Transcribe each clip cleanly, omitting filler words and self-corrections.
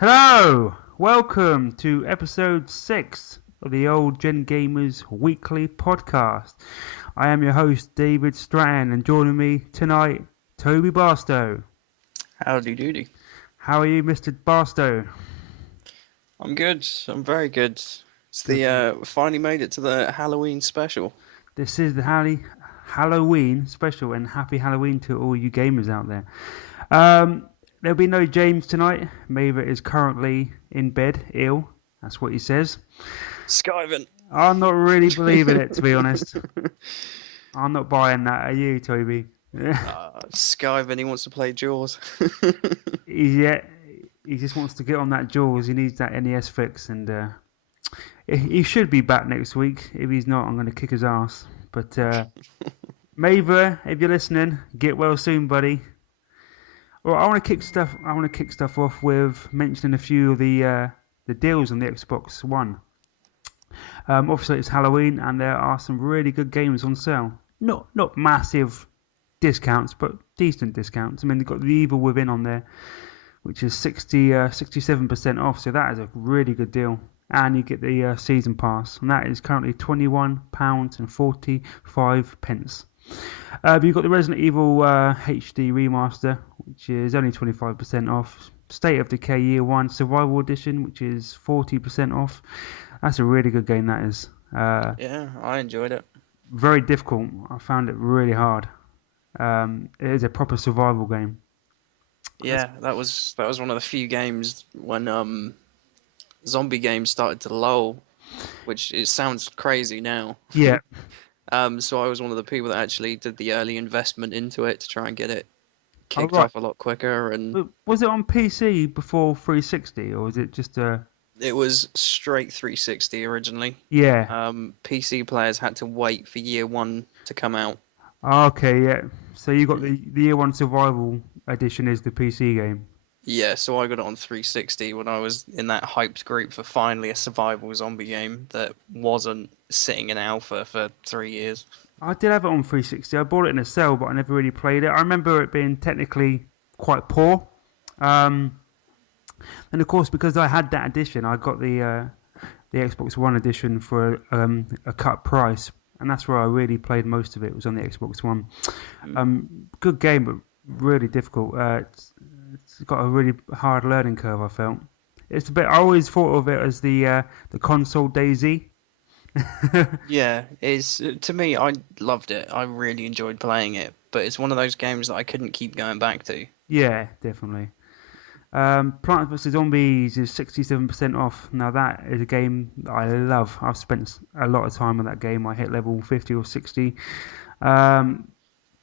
Hello! Welcome to episode 6 of the Old Gen Gamers Weekly Podcast. I am your host, David Stratton, and joining me tonight, Toby Barstow. Howdy doody. How are you, Mr. Barstow? I'm good. I'm very good. It's Good. we finally made it to the Halloween special. This is the Halloween special, and happy Halloween to all you gamers out there. There'll be no James tonight. Maver is currently in bed, ill. That's what he says. Skyven. I'm not really believing it, to be honest. I'm not buying that. Are you, Toby? Skyven, he wants to play Jaws. He just wants to get on that Jaws. He needs that NES fix, and he should be back next week. If he's not, I'm going to kick his ass. But Maver, if you're listening, get well soon, buddy. Well, I want to kick stuff off with mentioning a few of the deals on the Xbox One. Obviously, it's Halloween, and there are some really good games on sale. Not massive discounts, but decent discounts. I mean, they've got The Evil Within on there, which is 67% off, so that is a really good deal. And you get the season pass, and that is currently £21.45. You've got the Resident Evil HD remaster, which is only 25% off. State of Decay Year 1 Survival Edition, which is 40% off. That's a really good game, that is. Yeah, I enjoyed it. Very difficult. I found it really hard. It is a proper survival game. Yeah, that was one of the few games when zombie games started to lull, which it sounds crazy now. Yeah. So I was one of the people that actually did the early investment into it to try and get it kicked right. off a lot quicker. And was it on PC before 360, or was it just a... It was straight 360 originally. Yeah. PC players had to wait for Year 1 to come out. Okay, yeah. So you got the Year 1 Survival Edition is the PC game. Yeah, so I got it on 360 when I was in that hyped group for finally a survival zombie game that wasn't sitting in alpha for 3 years. I did have it on 360. I bought it in a sale, but I never really played it. I remember it being technically quite poor. And of course, because I had that edition, I got the Xbox One edition for a cut price, and that's where I really played most of it. Was on the Xbox One. Good game, but really difficult. It's got a really hard learning curve. I felt it's a bit. I always thought of it as the console DayZ. Yeah, to me, I loved it. I really enjoyed playing it, but it's one of those games that I couldn't keep going back to. Yeah, definitely. Plants vs Zombies is 67% off. Now that is a game that I love. I've spent a lot of time on that game. I hit level 50 or 60.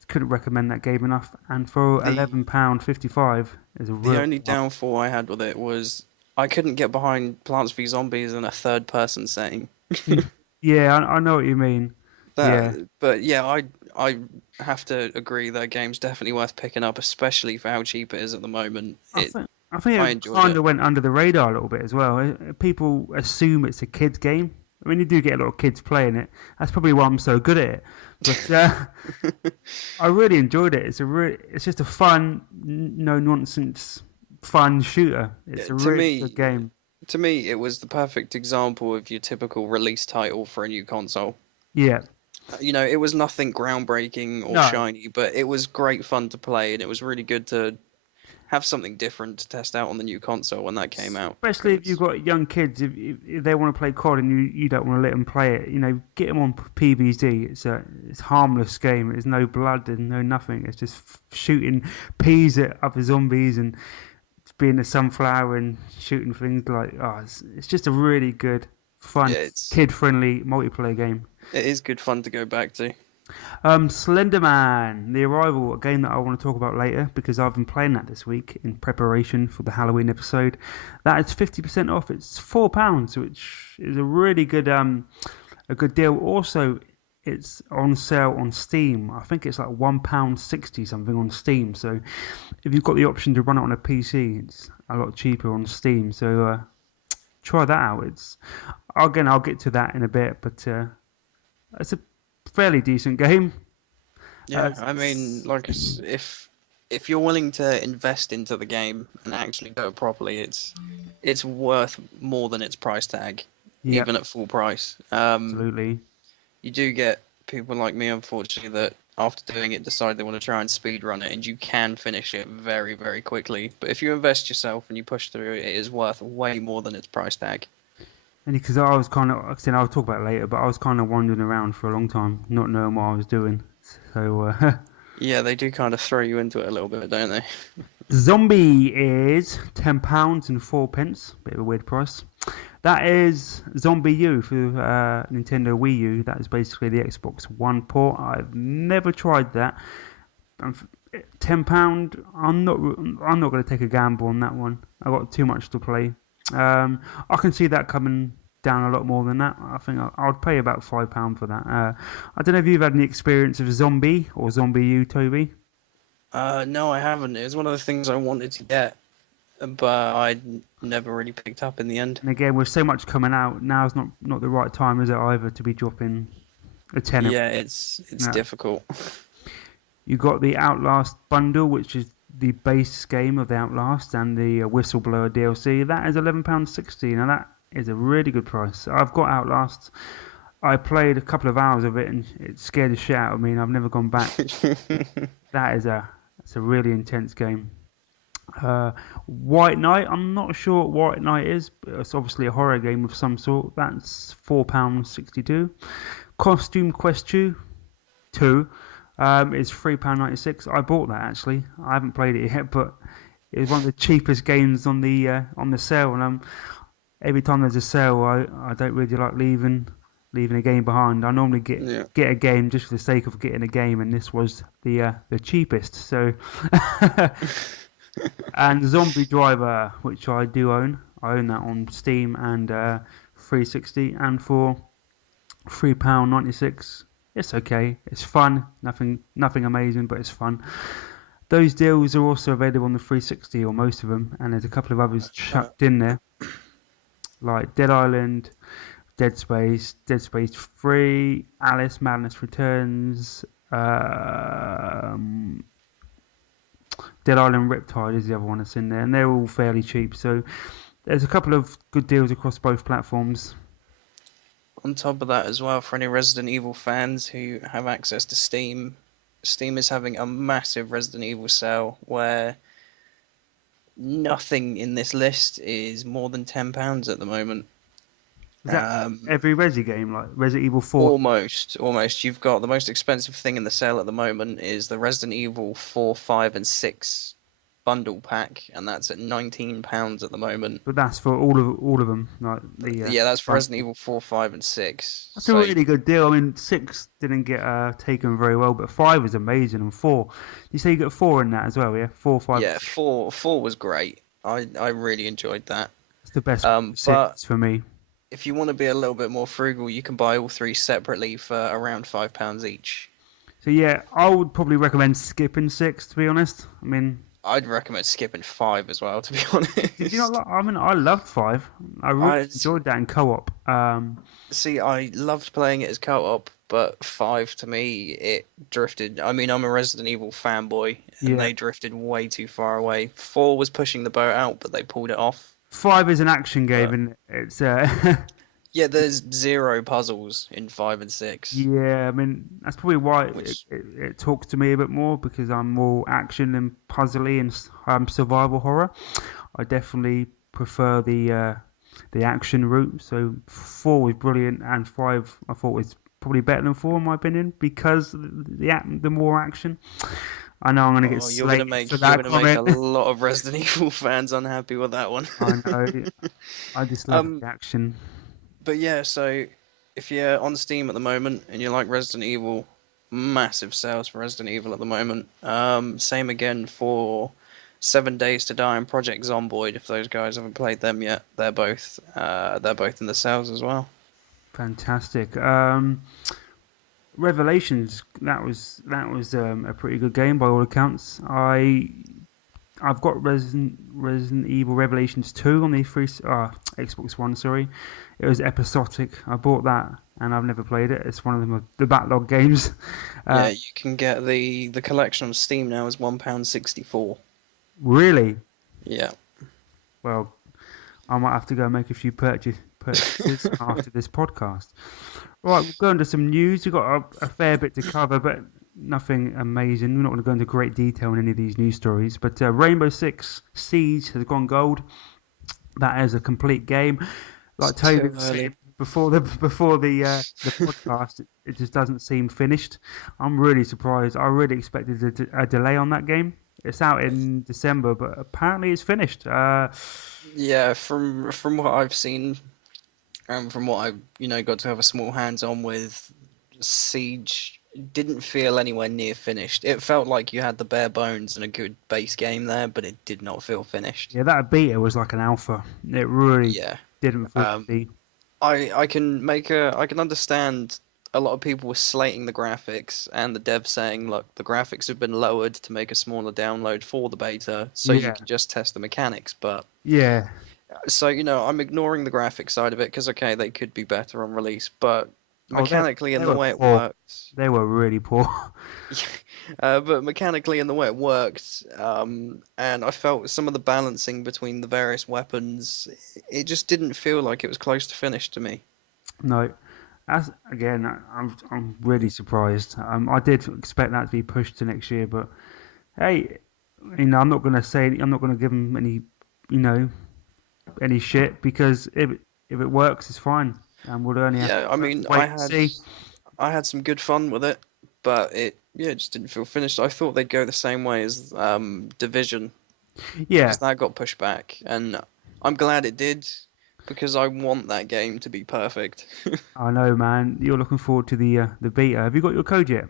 Couldn't recommend that game enough. And for £11.55 is a real... The only downfall I had with it was I couldn't get behind Plants vs Zombies in a third-person setting. Yeah, I know what you mean. But yeah, I have to agree that game's definitely worth picking up, especially for how cheap it is at the moment. I think it kind of went under the radar a little bit as well. People assume it's a kid's game. I mean, you do get a lot of kids playing it. That's probably why I'm so good at it. But I really enjoyed it. It's just a fun, no nonsense, fun shooter. It's a really good game. To me, it was the perfect example of your typical release title for a new console. Yeah. You know, it was nothing groundbreaking or shiny, but it was great fun to play, and it was really good to have something different to test out on the new console when that came out. Especially if you've got young kids, if they want to play COD and you don't want to let them play it, get them on PvZ. It's a harmless game. There's no blood and no nothing. It's just shooting peas at other zombies and being a sunflower and shooting things it's just a really good, fun, kid-friendly multiplayer game. It is good fun to go back to. Slender Man, The Arrival, a game that I want to talk about later because I've been playing that this week in preparation for the Halloween episode. That is 50% off. It's £4, which is a really good deal. Also, it's on sale on Steam. I think it's like £1.60 something on Steam. So if you've got the option to run it on a PC, it's a lot cheaper on Steam. So try that out. I'll get to that in a bit, but it's a fairly decent game. Yeah, I mean, like if you're willing to invest into the game and actually do it properly, it's worth more than its price tag, Yep, even at full price. absolutely. You do get people like me, unfortunately, that after doing it decide they want to try and speed run it, and you can finish it very, very quickly. But if you invest yourself and you push through, it is worth way more than its price tag. And because I was kind of, like I said, I'll talk about it later, but I was kind of wandering around for a long time, not knowing what I was doing. So, Yeah, they do kind of throw you into it a little bit, don't they? Zombie is £10 and 4 pence. Bit of a weird price. That is Zombie U for Nintendo Wii U. That is basically the Xbox One port. I've never tried that. £10. I'm not. I'm not going to take a gamble on that one. I've got too much to play. I can see that coming down a lot more than that. I think I'd pay about £5 for that. I don't know if you've had any experience of Zombie or Zombie U, Toby. No, I haven't. It was one of the things I wanted to get, but I never really picked up in the end. And again, with so much coming out, now's not the right time, is it, either, to be dropping a tenner? Yeah, it's No. difficult. You got the Outlast bundle, which is the base game of the Outlast, and the Whistleblower DLC. That is £11.60. Now that is a really good price. I've got Outlast. I played a couple of hours of it, and it scared the shit out of me. And I've never gone back. It's a really intense game. White Knight. I'm not sure what White Knight is, but it's obviously a horror game of some sort. That's £4.62. Costume Quest 2 is £3.96. I bought that actually. I haven't played it yet, but it was one of the cheapest games on the sale. And every time there's a sale, I don't really like leaving a game behind. I normally Yeah. get a game just for the sake of getting a game, and this was the cheapest. So, and Zombie Driver, which I do own. I own that on Steam and 360, and for £3.96. It's okay. It's fun. Nothing amazing, but it's fun. Those deals are also available on the 360, or most of them, and there's a couple of others chucked in there, like Dead Island, Dead Space 3, Alice Madness Returns, Dead Island Riptide is the other one that's in there, and they're all fairly cheap. So there's a couple of good deals across both platforms. On top of that as well, for any Resident Evil fans who have access to Steam, Steam is having a massive Resident Evil sale where nothing in this list is more than £10 at the moment. Is that every Resi game, like Resident Evil 4? Almost. You've got the most expensive thing in the sale at the moment is the Resident Evil 4, 5, and 6 bundle pack, and that's at £19 at the moment. But that's for all of them, like yeah, that's for Resident Evil 4, 5, and 6. That's a really good deal. I mean, 6 didn't get taken very well, but 5 is amazing, and 4. You say you got 4 in that as well, yeah? 4, 5. Yeah, 4 was great. I really enjoyed that. It's the best. But for me. if you want to be a little bit more frugal, you can buy all 3 separately for around £5 each. So yeah, I would probably recommend skipping 6, to be honest. I mean, I'd recommend skipping 5 as well, to be honest. Did you not like? I mean, I loved 5. I really enjoyed that in co-op. See, I loved playing it as co-op, but 5 to me, it drifted. I mean, I'm a Resident Evil fanboy, and they drifted way too far away. 4 was pushing the boat out, but they pulled it off. 5 is an action game, and it's yeah, there's 0 puzzles in 5 and 6. Yeah, I mean that's probably why it talks to me a bit more, because I'm more action and puzzly and survival horror. I definitely prefer the action route. So 4 was brilliant, and 5 I thought was probably better than 4 in my opinion, because the more action. I know I'm going to get slated for that. You're going to make a lot of Resident Evil fans unhappy with that one. I know. I just love the action. But yeah, so if you're on Steam at the moment and you like Resident Evil, massive sales for Resident Evil at the moment. Same again for 7 Days to Die and Project Zomboid. If those guys haven't played them yet, they're both in the sales as well. Fantastic. Revelations. That was a pretty good game by all accounts. I've got Resident Evil Revelations 2 on the Xbox One. Sorry, it was episodic. I bought that and I've never played it. It's one of the backlog games. Yeah, you can get the collection on Steam now is £1.64. Really? Yeah. Well, I might have to go make a few purchases after this podcast. Right, we'll go into some news. We've got a fair bit to cover, but nothing amazing. We're not going to go into great detail in any of these news stories. But Rainbow Six Siege has gone gold. That is a complete game. It's Like Toby too was saying early. before the podcast, it just doesn't seem finished. I'm really surprised. I really expected a delay on that game. It's out in December, but apparently it's finished. Yeah, from what I've seen, and from what I got to have a small hands on with, Siege didn't feel anywhere near finished. It felt like you had the bare bones and a good base game there, but it did not feel finished. Yeah, that beta was like an alpha. It really Yeah. didn't feel to Um, be. I can understand a lot of people were slating the graphics and the dev saying, look, the graphics have been lowered to make a smaller download for the beta, so you Yeah, can just test the mechanics. But yeah. so I'm ignoring the graphic side of it because okay, they could be better on release, but Oh, mechanically they and the were way it poor. worked, They were really poor. but mechanically and the way it worked, and I felt some of the balancing between the various weapons, it just didn't feel like it was close to finish to me. No, as again, I'm really surprised. I did expect that to be pushed to next year, but hey, I'm not gonna say I'm not gonna give them any, you know, any shit because if it works, it's fine, and we'll only have Yeah, I to mean, wait and see. I had some good fun with it, but it just didn't feel finished. I thought they'd go the same way as Division Yeah, because that got pushed back, and I'm glad it did because I want that game to be perfect. I know, man. You're looking forward to the beta. Have you got your code yet?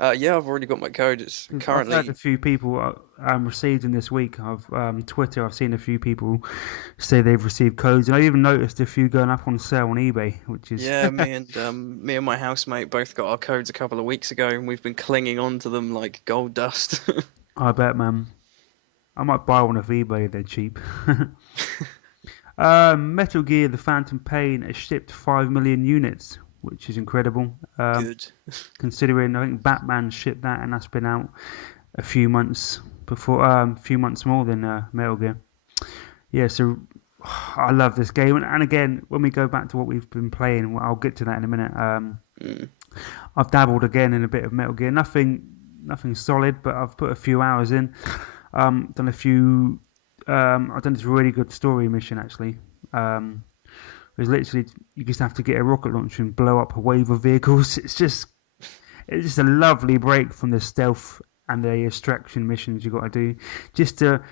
Yeah, I've already got my code. It's 'Cause I've heard a currently few people received in this week. I've Twitter. I've seen a few people say they've received codes, and I even noticed a few going up on sale on eBay, which is yeah, me and my housemate both got our codes a couple of weeks ago, and we've been clinging on to them like gold dust. I bet, man. I might buy one off eBay. They're cheap. Metal Gear: The Phantom Pain has shipped 5 million units, which is incredible. Good. Considering I think Batman shipped that, and that's been out a few months before, a few months more than Metal Gear. Yeah, so I love this game, and again, when we go back to what we've been playing, well, I'll get to that in a minute. Mm. I've dabbled again in a bit of Metal Gear. Nothing solid, but I've put a few hours in. Done a few. I've done this really good story mission actually. It was literally you just have to get a rocket launcher and blow up a wave of vehicles. It's just a lovely break from the stealth and the extraction missions you got to do. Just to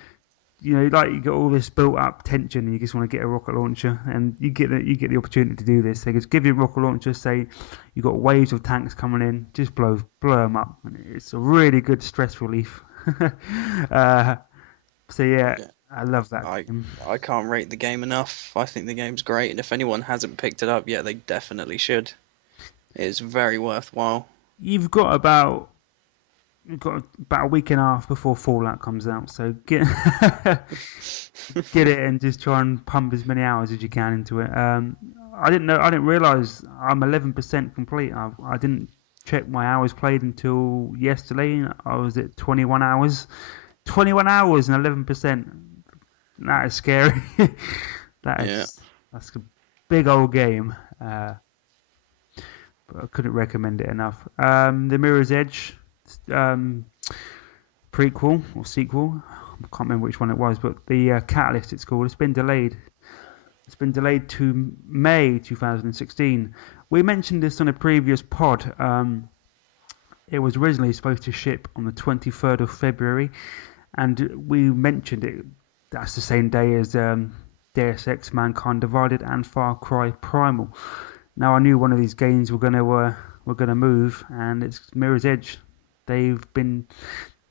like you get all this built up tension, and you just want to get a rocket launcher, and you get the opportunity to do this. They just give you a rocket launcher, say you got waves of tanks coming in, just blow them up. And it's a really good stress relief. uh, so yeah, Yeah. I love that I game. I can't rate the game enough. I think the game's great, and if anyone hasn't picked it up yet, they definitely should. It's very worthwhile. You've got about You've got about a week and a half before Fallout comes out, so get get it and just try and pump as many hours as you can into it. I didn't realize I'm 11% complete. I didn't check my hours played until yesterday. I was at 21 hours, 21 hours and 11%. That is scary. that Yeah. is that's a big old game. But I couldn't recommend it enough. The Mirror's Edge um, prequel or sequel. I can't remember which one it was, but the Catalyst it's called. It's been delayed. It's been delayed to May 2016. We mentioned this on a previous pod. It was originally supposed to ship on the 23rd of February, and we mentioned it. That's the same day as Deus Ex: Mankind Divided and Far Cry Primal. Now I knew one of these games were gonna move, and it's Mirror's Edge. They've been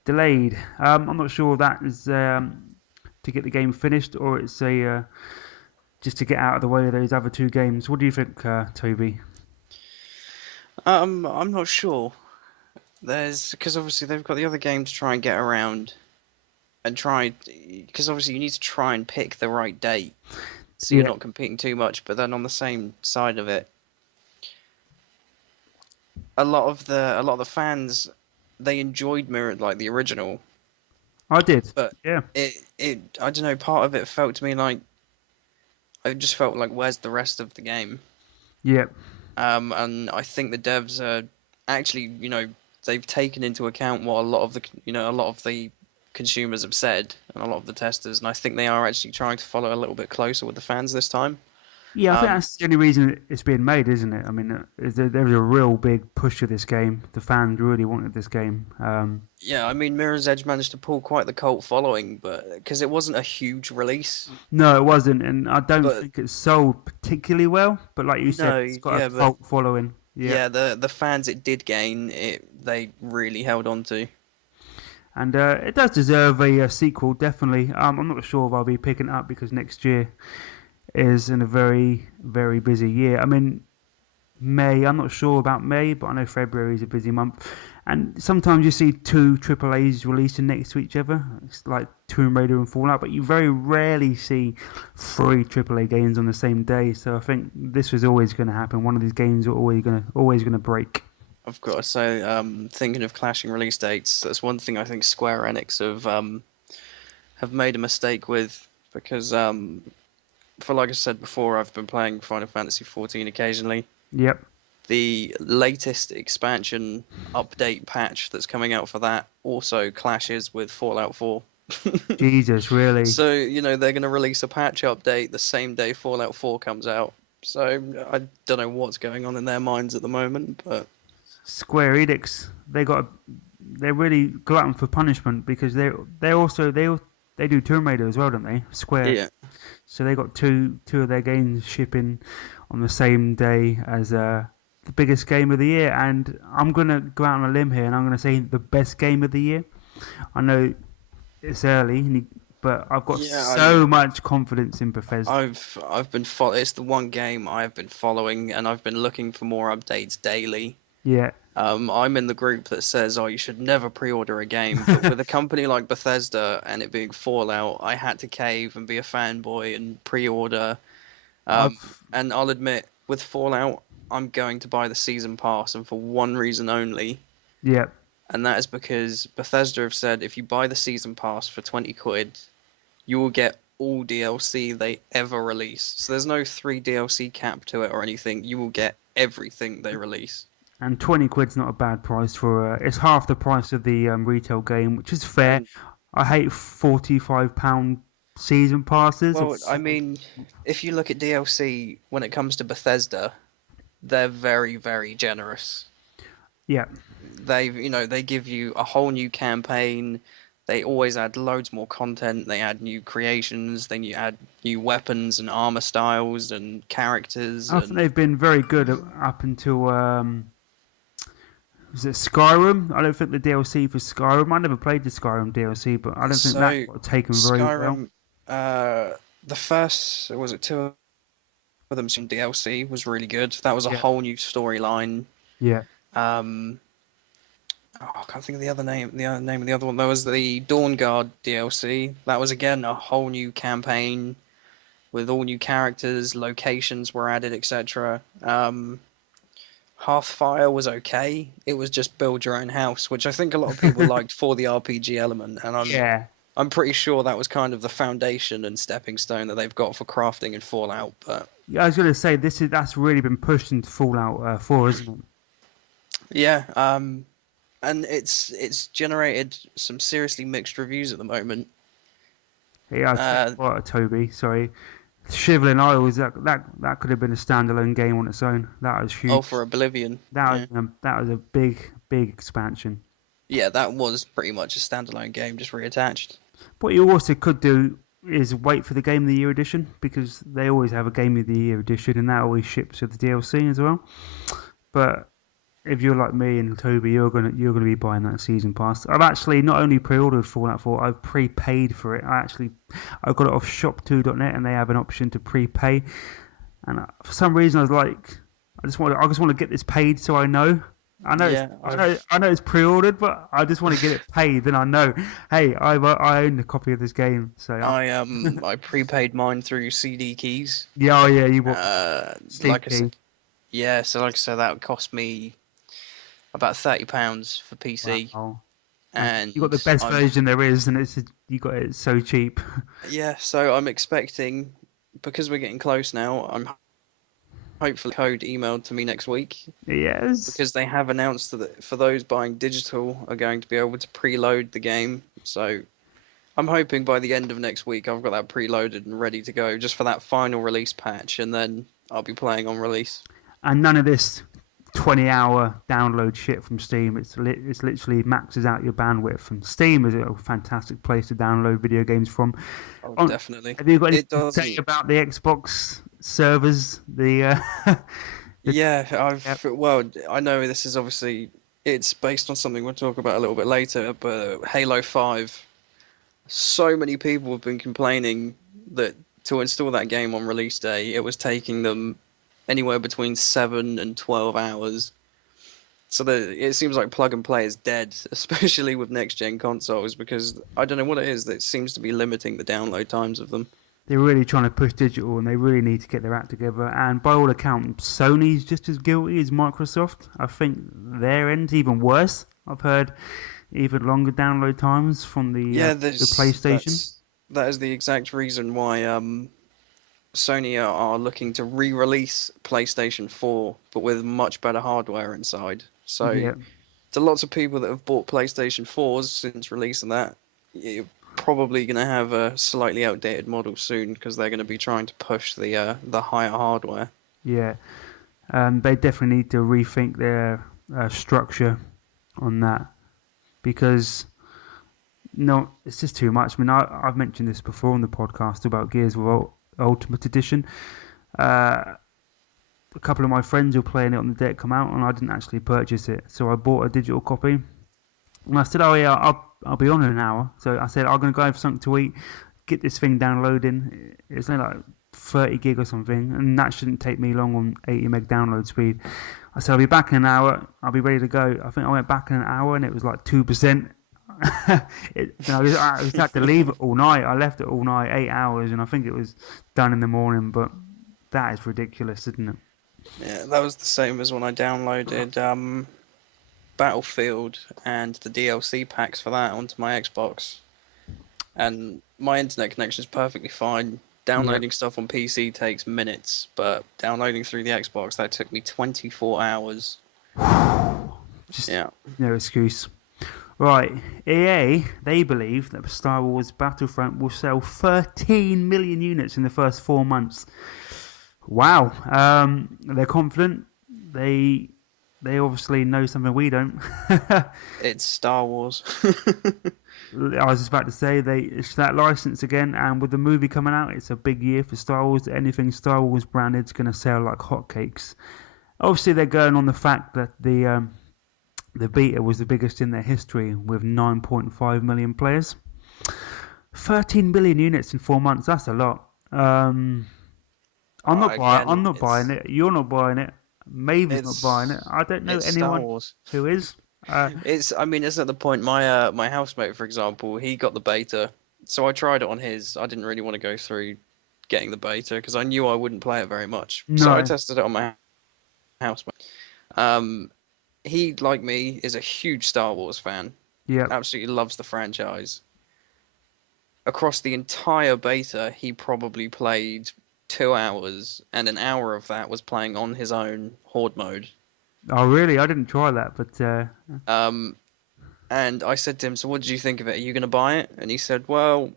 delayed. I'm not sure if that is to get the game finished or it's a just to get out of the way of those other two games. What do you think, Toby? I'm not sure. There's because obviously they've got the other game to try and get around and try because obviously you need to try and pick the right date so you're Yeah, not competing too much. But then on the same side of it, a lot of the fans they enjoyed Mirror like the original, I did. but Yeah, it I don't know, part of it felt to me like I just felt like, where's the rest of the game? Yep. And I think the devs are actually, they've taken into account what a lot of the consumers have said and a lot of the testers, and I think they are actually trying to follow a little bit closer with the fans this time. Yeah, I think Um, that's the only reason it's being made, isn't it? I mean, there was a real big push for this game. The fans really wanted this game. yeah, I mean, Mirror's Edge managed to pull quite the cult following, but because it wasn't a huge release, No, it wasn't, and I don't but think it sold particularly well. But like you said, no, it's got a yeah, but cult following. Yeah, yeah, the fans it did gain, they really held on to. and it does deserve a sequel, definitely. I'm not sure if I'll be picking it up because next year is in a very, very busy year. I mean, May. I'm not sure about May, but I know February is a busy month. And sometimes you see two AAAs releasing next to each other. It's like Tomb Raider and Fallout, but you very rarely see three AAA games on the same day. So I think this was always going to happen. One of these games are always gonna break. I've got to say, thinking of clashing release dates, that's one thing I think Square Enix have made a mistake with because for like I said before, I've been playing Final Fantasy 14 occasionally. Yep. The latest expansion update patch that's coming out for that also clashes with Fallout 4. Jesus, really. So, they're going to release a patch update the same day Fallout 4 comes out. So, I don't know what's going on in their minds at the moment, but Square Enix, they're really glutton for punishment because they do Tomb Raider as well, don't they? Square. yeah. So they got two of their games shipping on the same day as the biggest game of the year, and I'm gonna go out on a limb here, and I'm gonna say the best game of the year. I know it's early, but I've got Yeah, so much confidence in Bethesda. I've been follow. It's the one game I've been following, and I've been looking for more updates daily. Yeah, I'm in the group that says, "Oh, you should never pre-order a game," but with a company like Bethesda and it being Fallout, I had to cave and be a fanboy and pre-order. Um, I've and I'll admit, with Fallout, I'm going to buy the season pass, and for one reason only, yeah, and that is because Bethesda have said if you buy the season pass for 20 quid, you will get all DLC they ever release. So there's no free DLC cap to it or anything. You will get everything they release. and 20 quid's not a bad price for it's half the price of the retail game, which is fair. And I hate £45 season passes or well, I mean, if you look at DLC when it comes to Bethesda, they're very, very generous. yeah. They give you a whole new campaign. They always add loads more content. They add new creations. Then you add new weapons and armor styles and characters I think and they've been very good up until was it Skyrim? I don't think the DLC for Skyrim. I never played the Skyrim DLC, but I don't think that so got taken very well. Skyrim. The first was it two of them some DLC was really good. That was a Yeah, whole new storyline. yeah. Um, I can't think of the other name. The other name of the other one. There was the Dawn Guard DLC. That was again a whole new campaign with all new characters, locations were added, etc. Hearthfire was okay. It was just build your own house, which I think a lot of people liked for the RPG element, and Yeah. I'm pretty sure that was kind of the foundation and stepping stone that they've got for crafting in Fallout. But Yeah, I was gonna say that's really been pushed into Fallout 4, isn't it? yeah, and it's generated some seriously mixed reviews at the moment. Yeah, I tell you Uh, what, Toby. Sorry, Shivling Isles. That could have been a standalone game on its own. That was oh, huge. for Oblivion, That was yeah, that was a big expansion. yeah, that was pretty much a standalone game, just reattached. What you also could do is wait for the Game of the Year edition because they always have a Game of the Year edition, and that always ships with the DLC as well. But if you're like me and Toby, you're gonna be buying that season pass. I've actually not only pre-ordered Fallout 4, I've prepaid for it. I got it off shop2.net, and they have an option to prepay. And for some reason, I was like, I just want to get this paid so I know. Yeah, I know it's pre-ordered, but I just want to get it paid. Then I know, hey, I own a copy of this game. So I prepaid mine through CD keys. yeah, oh yeah, you what Steam Like I key? said, yeah. So like I said, that would cost me about £30 for PC, Wow, you got and the best I'm version there is, and you got it so cheap. yeah. So I'm expecting because we're getting close now, I'm hopefully code emailed to me next week Yes. because they have announced that for those buying digital are going to be able to preload the game. So I'm hoping by the end of next week I've got that preloaded and ready to go just for that final release patch, and then I'll be playing on release. And none of this 20-hour download shit from Steam. It's literally maxes out your bandwidth. And Steam is a fantastic place to download video games from. Oh, On, definitely. have you got It anything to say doesn't. about the Xbox servers? The Yeah, yep, I know this is obviously it's based on something we'll talk about a little bit later, but Halo 5, so many people have been complaining that to install that game on release day, it was taking them anywhere between 7 and 12 hours. So it seems like plug and play is dead, especially with next gen consoles, because I don't know what it is that seems to be limiting the download times of them. they're really trying to push digital, and they really need to get their act together. And by all accounts, Sony's just as guilty as Microsoft. I think their end's even worse. I've heard even longer download times from Yeah, the there's PlayStation. that is the exact reason why Sony are looking to re-release PlayStation 4, but with much better hardware inside. So Yeah, to lots of people that have bought PlayStation 4s since releasing that, you're probably going to have a slightly outdated model soon because they're going to be trying to push the higher hardware. yeah. They definitely need to rethink their structure on that because no, it's just too much. I mean, I've mentioned this before on the podcast about Gears of Ultimate Edition. Uh, a couple of my friends were playing it on the day it come out, and I didn't actually purchase it, so I bought a digital copy. And I said, "Oh yeah, I'll be on in an hour." So I said, "I'm gonna go have something to eat, get this thing downloading." It's only like 30 gig or something, and that shouldn't take me long on 80 meg download speed. I said, "I'll be back in an hour. I'll be ready to go." I think I went back in an hour, and it was like 2%. I just had to leave it all night. I left it all night, 8 hours, and I think it was done in the morning. But that is ridiculous, isn't it? Yeah, that was the same as when I downloaded Battlefield and the DLC packs for that onto my Xbox. And my internet connection is perfectly fine. Yeah. Downloading stuff on PC takes minutes, but downloading through the Xbox, that took me 24 hours. Just Yeah. no excuse. Right, EA, they believe that Star Wars Battlefront will sell 13 million units in the first 4 months. Wow, they're confident. They they obviously know something we don't. It's Star Wars. I was just about to say it's that license again, and with the movie coming out, it's a big year for Star Wars. Anything Star Wars branded is going to sell like hotcakes. Obviously, they're going on the fact that the beta was the biggest in their history with 9.5 million players. 13 billion units in 4 months. That's a lot. I'm Again, not buying it. You're not buying it. Mavis not buying it. I don't know it's Star anyone Wars. who is. Uh, I mean, it's at the point. My housemate, for example, he got the beta, so I tried it on his. I didn't really want to go through getting the beta because I knew I wouldn't play it very much. So I no. tested it on my housemate. Um, he, like me, is a huge Star Wars fan. Yep. Absolutely loves the franchise. Across the entire beta, he probably played 2 hours, and an hour of that was playing on his own horde mode. Oh, really? I didn't try that, but Um, and I said to him, "So what did you think of it? Are you going to buy it?" And he said, "Well,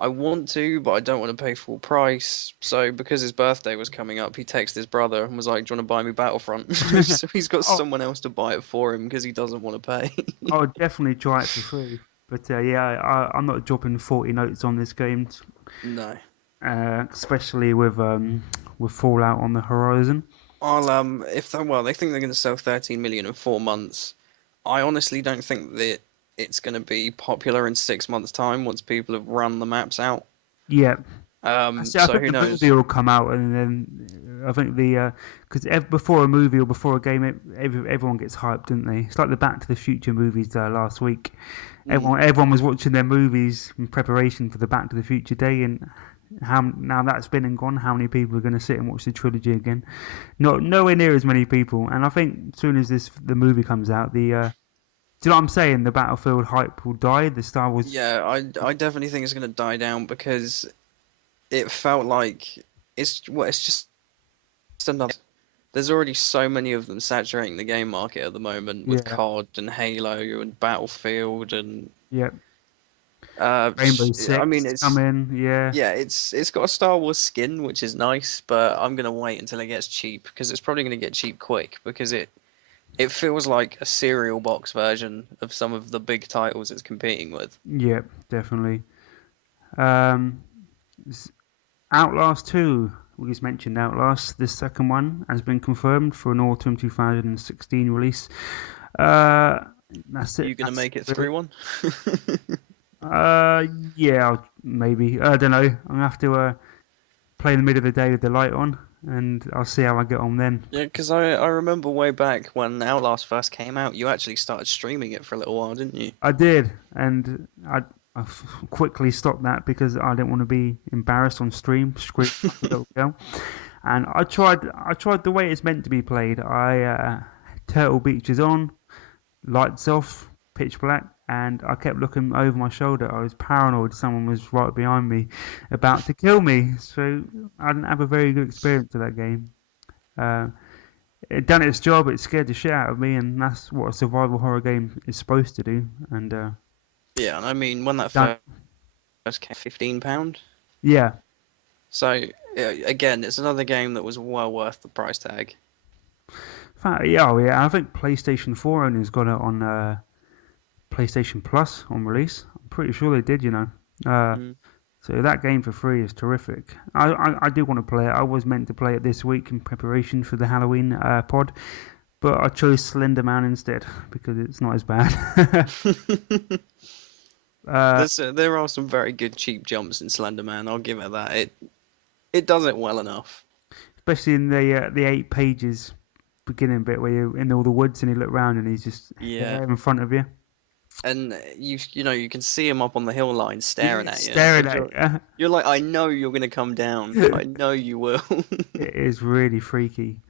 I want to, but I don't want to pay full price." So because his birthday was coming up, he texted his brother and was like, "Do you want to buy me Battlefront?" So he's got oh, someone else to buy it for him because he doesn't want to pay. I would definitely try it for free. But yeah, I'm not dropping 40 notes on this game, No. especially with Fallout on the horizon. I'll if they well, they think they're going to sell 13 million in 4 months. I honestly don't think that it's going to be popular in 6 months' time once people have run the maps out. Yeah, I So think who the movie knows? will come out, and then I think because before a movie or before a game, everyone gets hyped, don't they? It's like the Back to the Future movies last week. Mm. Everyone was watching their movies in preparation for the Back to the Future day, and how now that's been and gone. How many people are going to sit and watch the trilogy again? Not nowhere near as many people. And I think as soon as the movie comes out, do you know what I'm saying? The Battlefield hype will die. The Star Wars. Yeah, I definitely think it's going to die down because it felt like it's just another. There's already so many of them saturating the game market at the moment with Yeah, COD and Halo and Battlefield and yeah. Rainbow I mean Six it's coming. Yeah, yeah, it's got a Star Wars skin, which is nice, but I'm gonna wait until it gets cheap because it's probably gonna get cheap quick because it feels like a cereal box version of some of the big titles it's competing with. yeah, definitely. Um, s- Outlast 2. We just mentioned Outlast. The second one has been confirmed for an autumn 2016 release. Uh, that's it. You gonna That's make it really. through one? Yeah, maybe. I don't know. I'm gonna have to play in the middle of the day with the light on, and I'll see how I get on then. Yeah, because I remember way back when Outlast first came out, you actually started streaming it for a little while, didn't you? I did, and quickly stopped that because I didn't want to be embarrassed on stream, screaming like a little girl. And I tried the way it's meant to be played. Turtle Beach is on, lights off, pitch black, and I kept looking over my shoulder. I was paranoid someone was right behind me, about to kill me. So I didn't have a very good experience with that game. Uh, it done its job. It scared the shit out of me, and that's what a survival horror game is supposed to do. And Yeah, and I mean when that done. first came, £15. Yeah. So again, it's another game that was well worth the price tag. Yeah, oh yeah. I think PlayStation 4 owners got it on PlayStation Plus on release. I'm pretty sure they did. Uh, Mm. so that game for free is terrific. I do want to play it. I was meant to play it this week in preparation for the Halloween pod, but I chose Slender Man instead because it's not as bad. uh, There are some very good cheap jumps in Slender Man. I'll give it that. It does it well enough. Especially in the 8 pages beginning bit where you're in all the woods and you look around and he's just Yeah, there in front of you. and you know you can see him up on the hill line staring He's at you, staring and at you. you're like, I know you're gonna come down. I know you will. It is really freaky.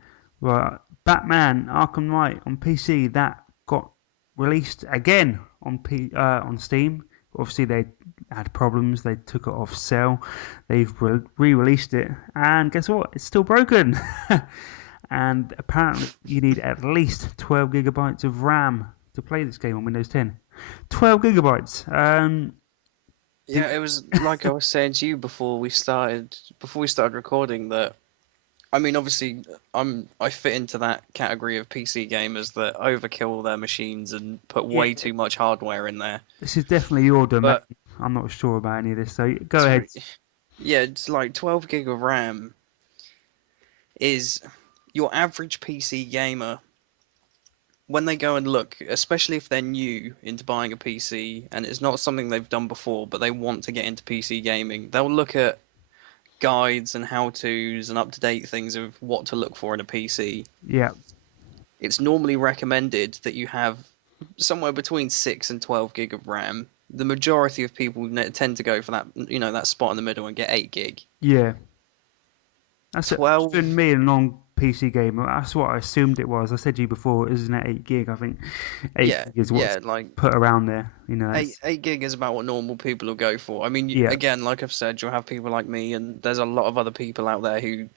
Well, Batman Arkham Knight on PC that got released again on Steam. Obviously, they had problems. They took it off sale. They've re-released it, and guess what? It's still broken. And apparently, you need at least 12 gigabytes of RAM to play this game on Windows 10. 12 gigabytes. Yeah, it was like I was saying to you before we started recording that I mean obviously I fit into that category of PC gamers that overkill their machines and put Yeah, way too much hardware in there. this is definitely your domain. But I'm not sure about any of this, so go ahead. three, yeah, it's like 12 gig of RAM is your average PC gamer when they go and look, especially if they're new into buying a PC and it's not something they've done before, but they want to get into PC gaming, they'll look at guides and how to's and up to date things of what to look for in a PC. Yeah, It's normally recommended that you have somewhere between 6 and 12 gig of RAM. The majority of people tend to go for that, that spot in the middle and get 8 gig. yeah. That's it. Even 12, me, a non-PC gamer, that's what I assumed it was. I said to you before, isn't it 8 gig? I think 8 yeah, gig is what's yeah, like put around there. 8 gig is about what normal people will go for. I mean, Yeah, again, like I've said, you'll have people like me, and there's a lot of other people out there who've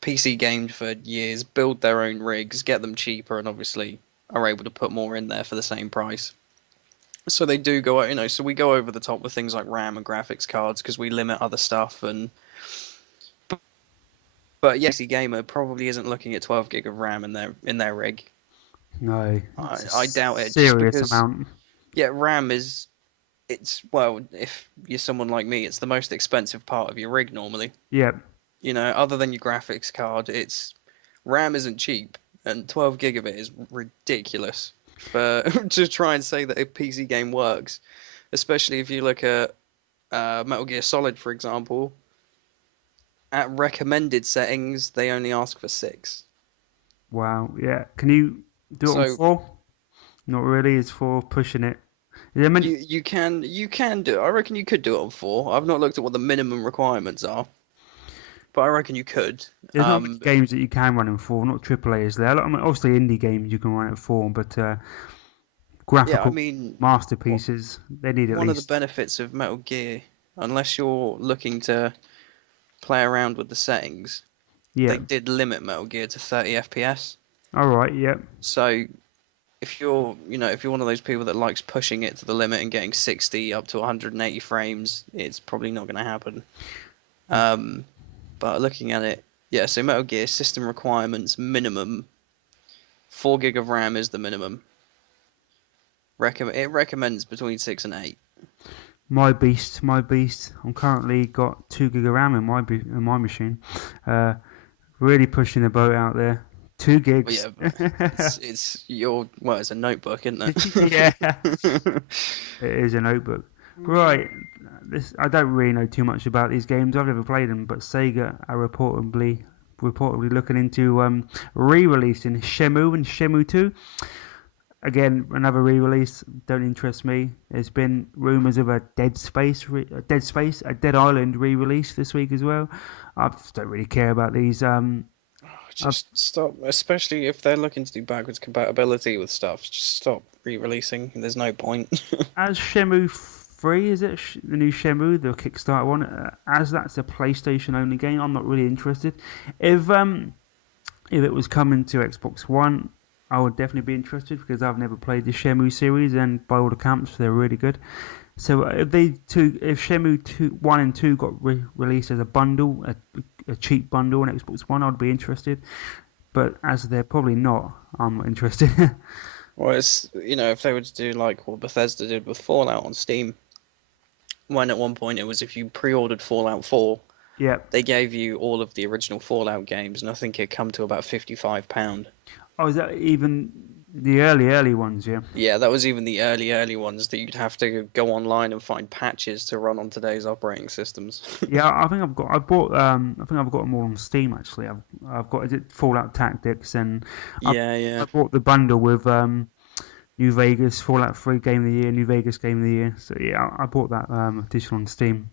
PC gamed for years, build their own rigs, get them cheaper, and obviously are able to put more in there for the same price. So they do go, so we go over the top with things like RAM and graphics cards because we limit other stuff. But yes, PC gamer probably isn't looking at 12 gig of RAM in their rig. no, I, it's a I doubt it, just serious because amount. yeah, RAM is it's well, if you're someone like me, it's the most expensive part of your rig normally. Yeah, Other than your graphics card, it's RAM isn't cheap, and 12 gig of it is ridiculous. For to try and say that a PC game works, especially if you look at Metal Gear Solid, for example, at recommended settings, they only ask for 6. wow, yeah. Can you do it on So 4? Not really. It's 4 pushing it. Is there many, you can do. I reckon you could do it on 4. I've not looked at what the minimum requirements are, but I reckon you could. there's not many games that you can run in 4. Not AAA is there. I mean, obviously, indie games you can run it at 4, but Yeah, I graphical mean, what masterpieces they need at one of the least. benefits of Metal Gear. unless you're looking to play around with the settings, they Yeah. did limit Metal Gear to 30 FPS. All right. Yep. So if you're one of those people that likes pushing it to the limit and getting 60 up to 180 frames, it's probably not going to happen. Um, but looking at it, yeah. So Metal Gear system requirements minimum 4 gig of RAM is the minimum. It recommends between 6 and 8. My beast, my beast. I'm currently got 2 gig of RAM in my machine. Uh, really pushing the boat out there. Two But gigs. yeah, but it's a notebook, isn't Yeah, it? it is a notebook. Right. This I don't really know too much about these games. I've never played them, but Sega are reportedly looking into re-releasing Shenmue and Shenmue 2. Again, another re-release. Don't interest me. There's been rumours of a a Dead Island re-release this week as well. I just don't really care about these. I've, Just stop, especially if they're looking to do backwards compatibility with stuff. Just stop re-releasing. There's no point. as Shenmue 3, is it the new Shenmue, the Kickstarter one? As that's a PlayStation only game, I'm not really interested. If um if it was coming to Xbox One, I would definitely be interested because I've never played the Shenmue series, and by all accounts, they're really good. So if Shenmue 1 and 2 got released as a bundle, a cheap bundle on Xbox One, I'd be interested. But as they're probably not, I'm not interested. Well, if they were to do like what Bethesda did with Fallout on Steam, when at one point it was if you pre-ordered Fallout 4, Yeah. they gave you all of the original Fallout games, and I think it come to about £55. Oh, is that even the early ones? Yeah. Yeah, that was even the early ones that you'd have to go online and find patches to run on today's operating systems. Yeah, I think I've got them all on Steam actually. I've got is it Fallout Tactics and I Yeah, yeah. I bought the bundle with New Vegas Fallout 3 Game of the Year, New Vegas Game of the Year. So yeah, I bought that edition on Steam.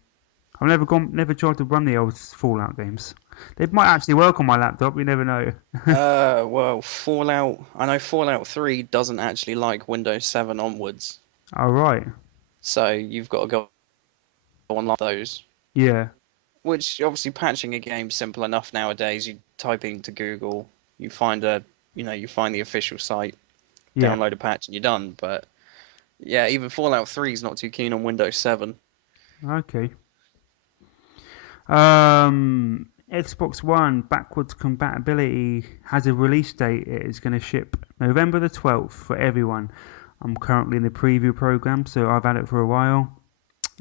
I've never tried to run the old Fallout games. They might actually work on my laptop. You never know. Well, I know Fallout 3 doesn't actually like Windows 7 onwards, All right. so you've got to go online those. Yeah. Which obviously patching a game's simple enough nowadays. You type into Google, you find you find the official site, Yeah. download a patch, and you're done. But yeah, even Fallout 3 is not too keen on Windows 7. Okay. Xbox One backwards compatibility has a release date. It is going to ship November the 12th for everyone. I'm currently in the preview program, so I've had it for a while.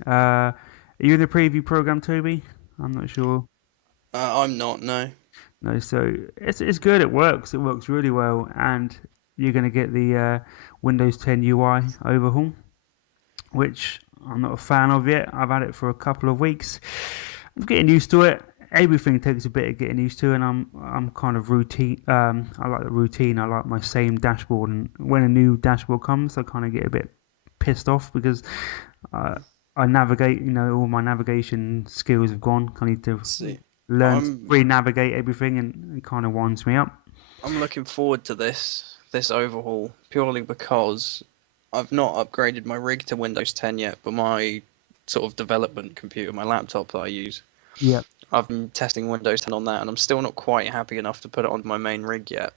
Are you in the preview program, Toby? I'm not sure. I'm not, no. No, so it's good. It works. It works really well, and you're going to get the Windows 10 UI overhaul, which I'm not a fan of yet. I've had it for a couple of weeks. I'm getting used to it. Everything takes a bit of getting used to, and I'm kind of routine. I like the routine. I like my same dashboard, and when a new dashboard comes, I kind of get a bit pissed off because uh, I navigate. All my navigation skills have gone. I need to See, learn to I'm re-navigate everything, and it kind of winds me up. I'm looking forward to this overhaul purely because I've not upgraded my rig to Windows 10 yet, but my sort of development computer, my laptop that I use, Yeah. I've been testing Windows 10 on that, and I'm still not quite happy enough to put it on my main rig yet.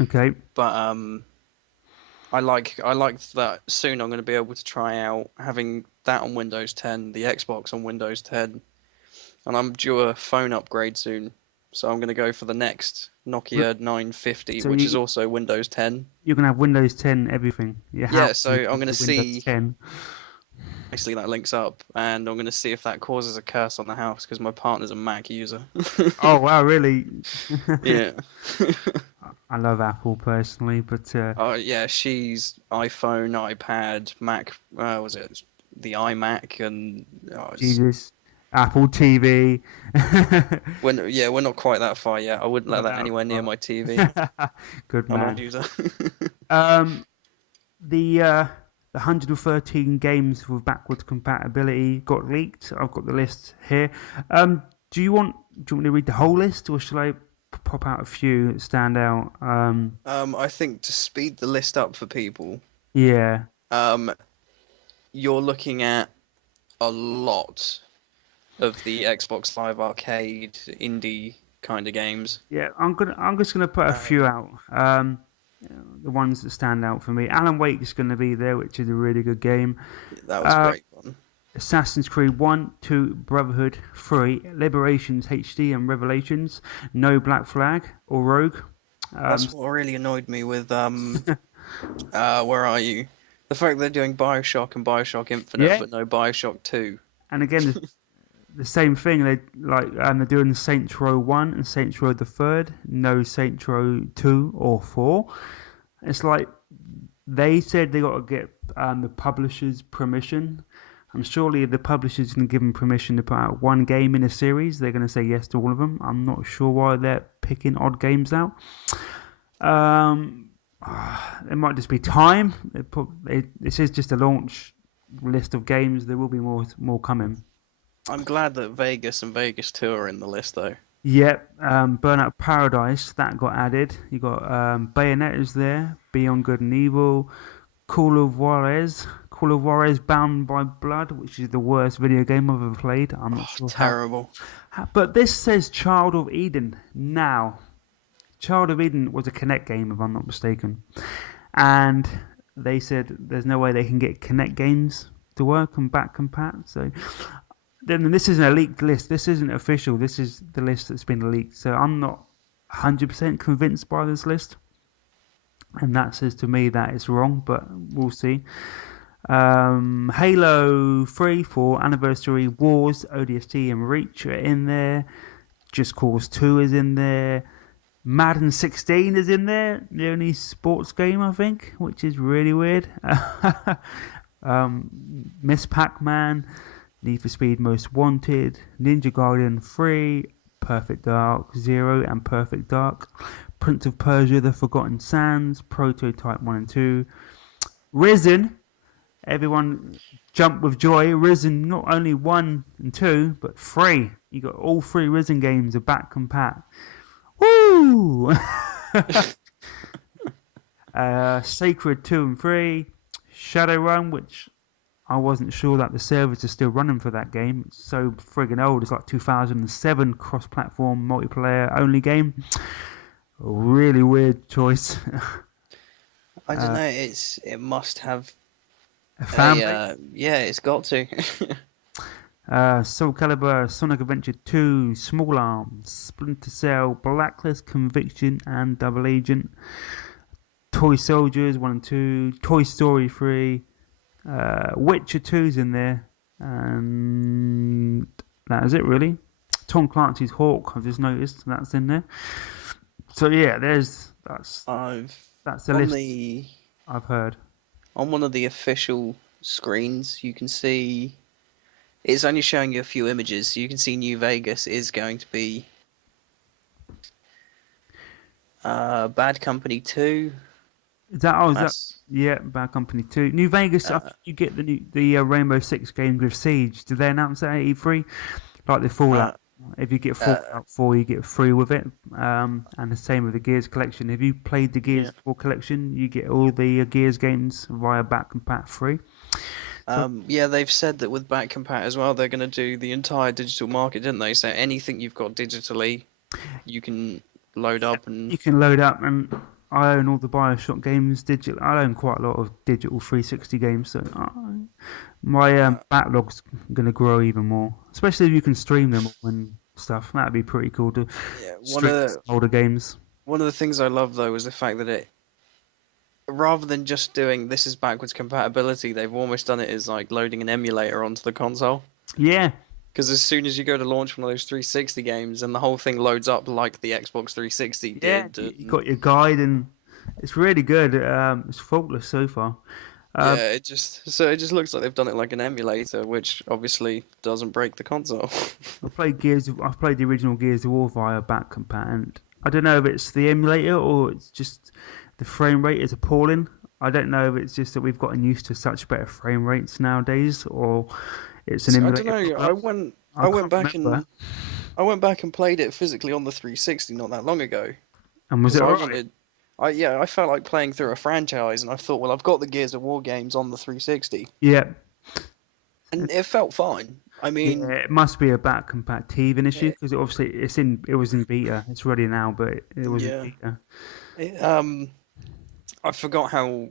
Okay. But I like that soon I'm going to be able to try out having that on Windows 10, the Xbox on Windows 10, and I'm due a phone upgrade soon, so I'm going to go for the next Nokia 950, So which is also Windows 10. you're gonna have Windows 10 everything. Your Yeah, house so will I'm going be to Windows see 10. nicely that links up, and I'm going to see if that causes a curse on the house because my partner's a Mac user. Oh wow, really? Yeah. I love Apple personally, but Oh yeah, she's iPhone, iPad, Mac. Was it the iMac and Jesus, Apple TV. we're not quite that far yet. I wouldn't let Not that that anywhere near far. my TV. Good I'm a man. user. Um, the 113 games with backwards compatibility got leaked. I've got the list here. Um, do you want me to read the whole list, or shall I pop out a few that stand out? I think to speed the list up for people, Yeah. um, you're looking at a lot. of the Xbox Live Arcade indie kind of games. Yeah, I'm just gonna put a few Um, out. The ones that stand out for me. Alan Wake is gonna be there, which is a really good game. that was Uh, great fun. Assassin's Creed 1, 2, Brotherhood, 3, Liberations HD and Revelations, no Black Flag or Rogue. Um, That's what really annoyed me with where are you? The fact they're doing Bioshock and Bioshock Infinite, yeah, but no Bioshock 2. and again, the same thing. They're doing Saints Row 1 and Saints Row the Third, no Saints Row 2 or 4. It's like they said they got to get the publisher's permission. And surely if the publisher's going to give them permission to put out one game in a series, they're going to say yes to all of them. I'm not sure why they're picking odd games out. Um, it might just be time. This is just a launch list of games. There will be more coming. I'm glad that Vegas and Vegas 2 are in the list though. Yep, Burnout Paradise that got added. You got Bayonetta's there, Beyond Good and Evil, Call of Juarez Bound by Blood, which is the worst video game I've ever played. I'm not Oh, sure terrible. but this says Child of Eden now. Child of Eden was a Kinect game, if I'm not mistaken, and they said there's no way they can get Kinect games to work and back compat. So then this isn't a leaked list. This isn't official. This is the list that's been leaked. So I'm not 100% convinced by this list. And that says to me that it's wrong, but we'll see. Halo 3 for Anniversary, Wars, ODST and Reach are in there. Just Cause 2 is in there. Madden 16 is in there. The only sports game, I think, which is really weird. Miss Pac-Man, Need for Speed Most Wanted, Ninja Gaiden 3, Perfect Dark 0 and Perfect Dark, Prince of Persia The Forgotten Sands, Prototype 1 and 2, Risen, everyone jumped with joy, Risen not only 1 and 2, but 3. You got all 3 Risen games are back compat. Woo! Sacred 2 and 3, Shadowrun, which I wasn't sure that the servers are still running for that game. It's so friggin' old. It's like 2007 cross-platform multiplayer only game. Really weird choice. I don't know. It must have A fan base. yeah, it's got to. Soul Calibur, Sonic Adventure 2, Small Arms, Splinter Cell, Blacklist, Conviction, and Double Agent. Toy Soldiers 1 and 2, Toy Story 3, Witcher 2's in there, and that is it really. Tom Clancy's Hawk, I've just noticed that's in there. So yeah, that's the On list the I've heard. on one of the official screens, you can see it's only showing you a few images. So you can see New Vegas is going to be Bad Company 2. Is that yeah, Bad Company 2. New Vegas, I think you get the Rainbow Six games with Siege. Did they announce that at E3? Like the Fallout. If you get Fallout 4, you get 3 with it. And the same with the Gears collection. If you played the Gears 4 collection, you get all the Gears games via back compat free. Yeah, they've said that with back compat as well, they're going to do the entire digital market, didn't they? So anything you've got digitally, you can load up and You can load up, and I own all the Bioshock games digital. I own quite a lot of digital 360 games, so my backlog's going to grow even more. Especially if you can stream them and stuff. That'd be pretty cool to stream older games. One of the things I love though is the fact that it, rather than just doing this is backwards compatibility, they've almost done it as like loading an emulator onto the console. Yeah. Because as soon as you go to launch one of those 360 games, and the whole thing loads up like the Xbox 360 did. You got your guide, and it's really good. It's faultless so far. Yeah, it just looks like they've done it like an emulator, which obviously doesn't break the console. I've played the original Gears of War via back compat, and I don't know if it's the emulator or it's just the frame rate is appalling. I don't know if it's just that we've gotten used to such better frame rates nowadays, or it's an emulator. I don't know. I went back and played it physically on the 360 not that long ago. And was it alright? I felt like playing through a franchise, and I thought, well, I've got the Gears of War games on the 360. Yeah. And it felt fine. I Yeah, mean, it must be a back compatible issue it, because obviously it was in beta. It's ready now, but it was in yeah. beta. It, I forgot how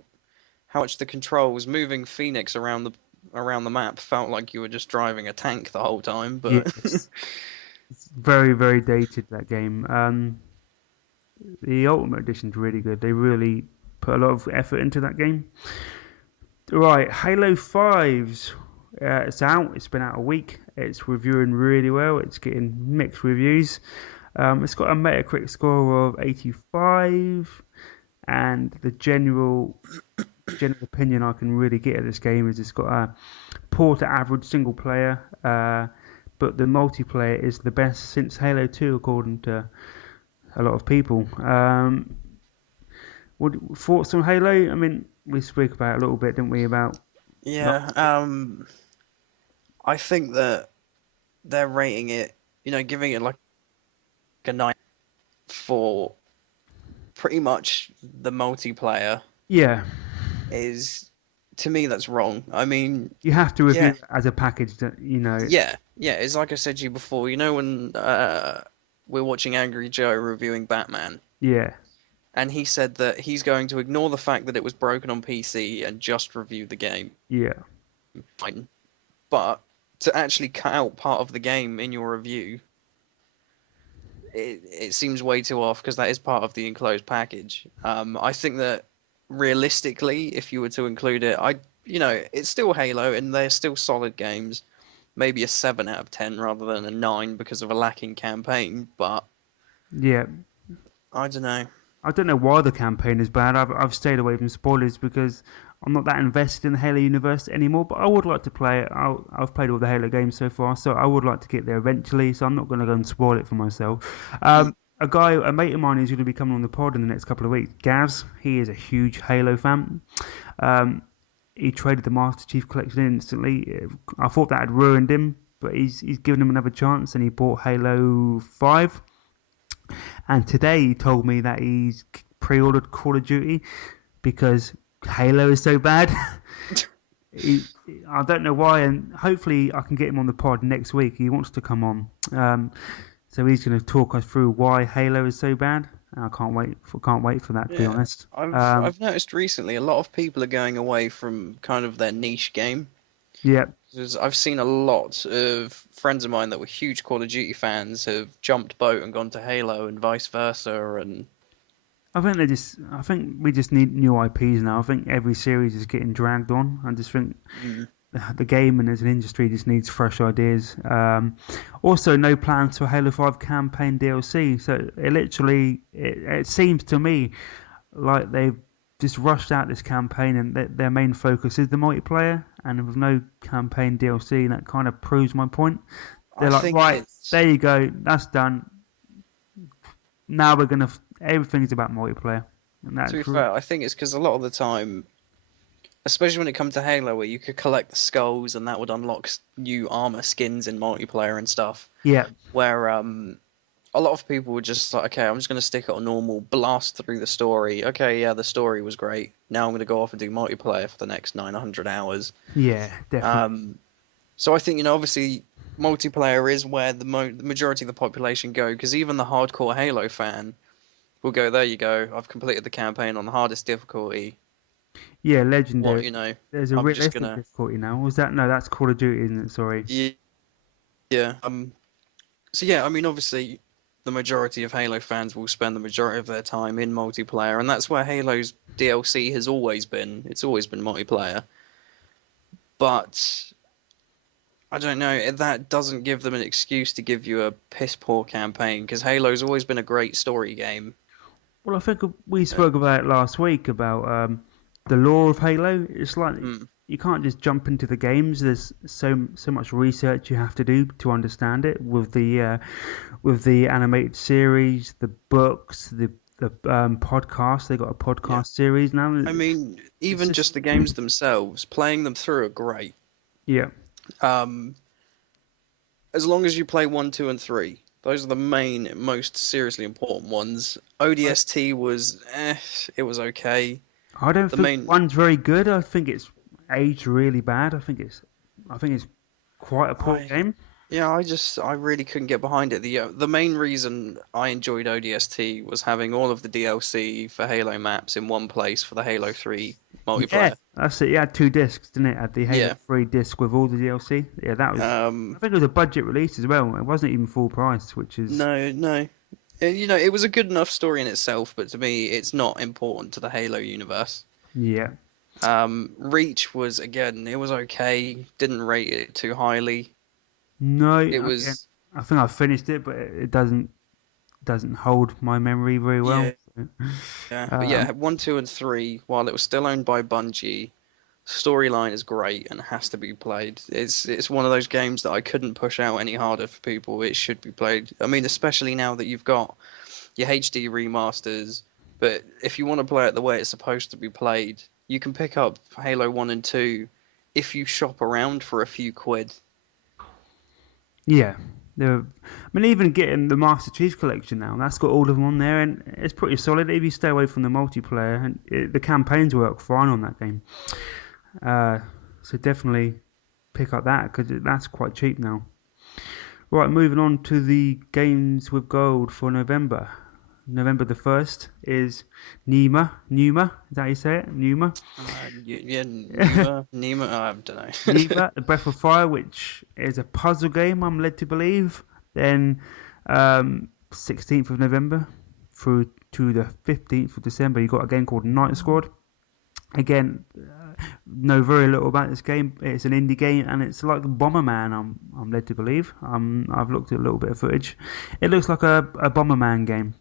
much the controls moving Phoenix around the map felt like you were just driving a tank the whole time. But Yes, it's very very dated that game. The Ultimate Edition's really good. They really put a lot of effort into that game. Right, Halo 5's it's out. It's been out a week. It's reviewing really well. It's getting mixed reviews. It's got a Metacritic score of 85, and the general opinion I can really get of this game is it's got a poor to average single player, but the multiplayer is the best since Halo 2, according to a lot of people. What thoughts on Halo? I mean, we spoke about it a little bit, didn't we? About yeah, I think that they're rating it, giving it like a 9 for pretty much the multiplayer yeah, is, to me, that's wrong. I mean, you have to review yeah, it as a package. That yeah. It's like I said to you before. When we're watching Angry Joe reviewing Batman, yeah, and he said that he's going to ignore the fact that it was broken on PC and just review the game. yeah, Fine, but to actually cut out part of the game in your review, it seems way too off because that is part of the enclosed package. I think that realistically, if you were to include it, it's still Halo and they're still solid games. Maybe a 7 out of 10 rather than a 9 because of a lacking campaign, but yeah. I don't know. I don't know why the campaign is bad. I've stayed away from spoilers because I'm not that invested in the Halo universe anymore. But I would like to play it. I've played all the Halo games so far, so I would like to get there eventually. So I'm not going to go and spoil it for myself. Mm. A mate of mine who's going to be coming on the pod in the next couple of weeks, Gaz. He is a huge Halo fan. Um, he traded the Master Chief Collection instantly. I thought that had ruined him, but he's given him another chance and he bought Halo 5. And today he told me that he's pre-ordered Call of Duty because Halo is so bad. he, I don't know why, and hopefully I can get him on the pod next week. He wants to come on, so he's going to talk us through why Halo is so bad. I can't wait for that, to be Yeah, honest. I've noticed recently a lot of people are going away from kind of their niche game. Yeah, 'Cause I've seen a lot of friends of mine that were huge Call of Duty fans have jumped boat and gone to Halo and vice versa, and I think we just need new IPs now. I think every series is getting dragged on. I just think mm, the game and as an industry just needs fresh ideas. Also, no plans for Halo 5 campaign DLC. So it seems to me like they've just rushed out this campaign and their main focus is the multiplayer. And with no campaign DLC, that kind of proves my point. I They're like, think right, it's there you go, that's done. Now everything's about multiplayer. And to be that's fair, I think it's because a lot of the time, especially when it comes to Halo, where you could collect the skulls and that would unlock new armor skins in multiplayer and stuff. yeah, Where a lot of people were just like, okay, I'm just going to stick it on normal, blast through the story. Okay, yeah, the story was great. Now I'm going to go off and do multiplayer for the next 900 hours. yeah, definitely. Um, so I think, obviously, multiplayer is where the majority of the population go, because even the hardcore Halo fan will go, there you go, I've completed the campaign on the hardest difficulty. Yeah, What, legendary. There's a I'm just realistic gonna, difficulty now. Was that no? That's Call of Duty, isn't it? Sorry. yeah, yeah. So yeah, I mean, obviously, the majority of Halo fans will spend the majority of their time in multiplayer, and that's where Halo's DLC has always been. It's always been multiplayer. But I don't know, that doesn't give them an excuse to give you a piss poor campaign, because Halo's always been a great story game. Well, I think we Uh, spoke about it last week about the lore of Halo. It's like mm, you can't just jump into the games. There's so much research you have to do to understand it. With the animated series, the books, the podcast. They got a yeah. podcast series now. I mean, It's even just just the games themselves, playing them through are great. yeah, Um, as long as you play 1, 2, and 3. Those are the main, most seriously important ones. I, ODST was, it was okay. I don't The think main, one's very good. I think it's aged really bad. I think it's quite a poor I game. Yeah, I really couldn't get behind it. The main reason I enjoyed ODST was having all of the DLC for Halo maps in one place for the Halo 3 Yeah, multiplayer. that's it. You had two discs, didn't it? Had the Halo Yeah. 3 disc with all the DLC. Yeah, that was. I Um, think it was a budget release as well. It wasn't even full price, which is no, no. It was a good enough story in itself, but to me, it's not important to the Halo universe. yeah. Reach was, again, it was okay. Didn't rate it too highly. No, It again, was, I think I finished it, but it doesn't hold my memory very well. yeah, So, yeah. But um, yeah, 1, 2, and 3, while it was still owned by Bungie, storyline is great and has to be played. It's one of those games that I couldn't push out any harder for people. It should be played. I mean, especially now that you've got your HD remasters, but if you want to play it the way it's supposed to be played, you can pick up Halo 1 and 2 if you shop around for a few quid. yeah, I mean, even getting the Master Chief Collection now, that's got all of them on there, and it's pretty solid. If you stay away from the multiplayer, and the campaigns work fine on that game. Uh, so definitely pick up that because that's quite cheap now. Right, moving on to the games with gold for November. November the 1st is Numa, is that how you say it? Numa? Yeah, Numa, I don't know. Numa, The Breath of Fire, which is a puzzle game, I'm led to believe. Then 16th of November through to the 15th of December, you got a game called Night Squad. Again, know very little about this game. It's an indie game, and it's like Bomberman. I'm led to believe. I've looked at a little bit of footage. It looks like a Bomberman game,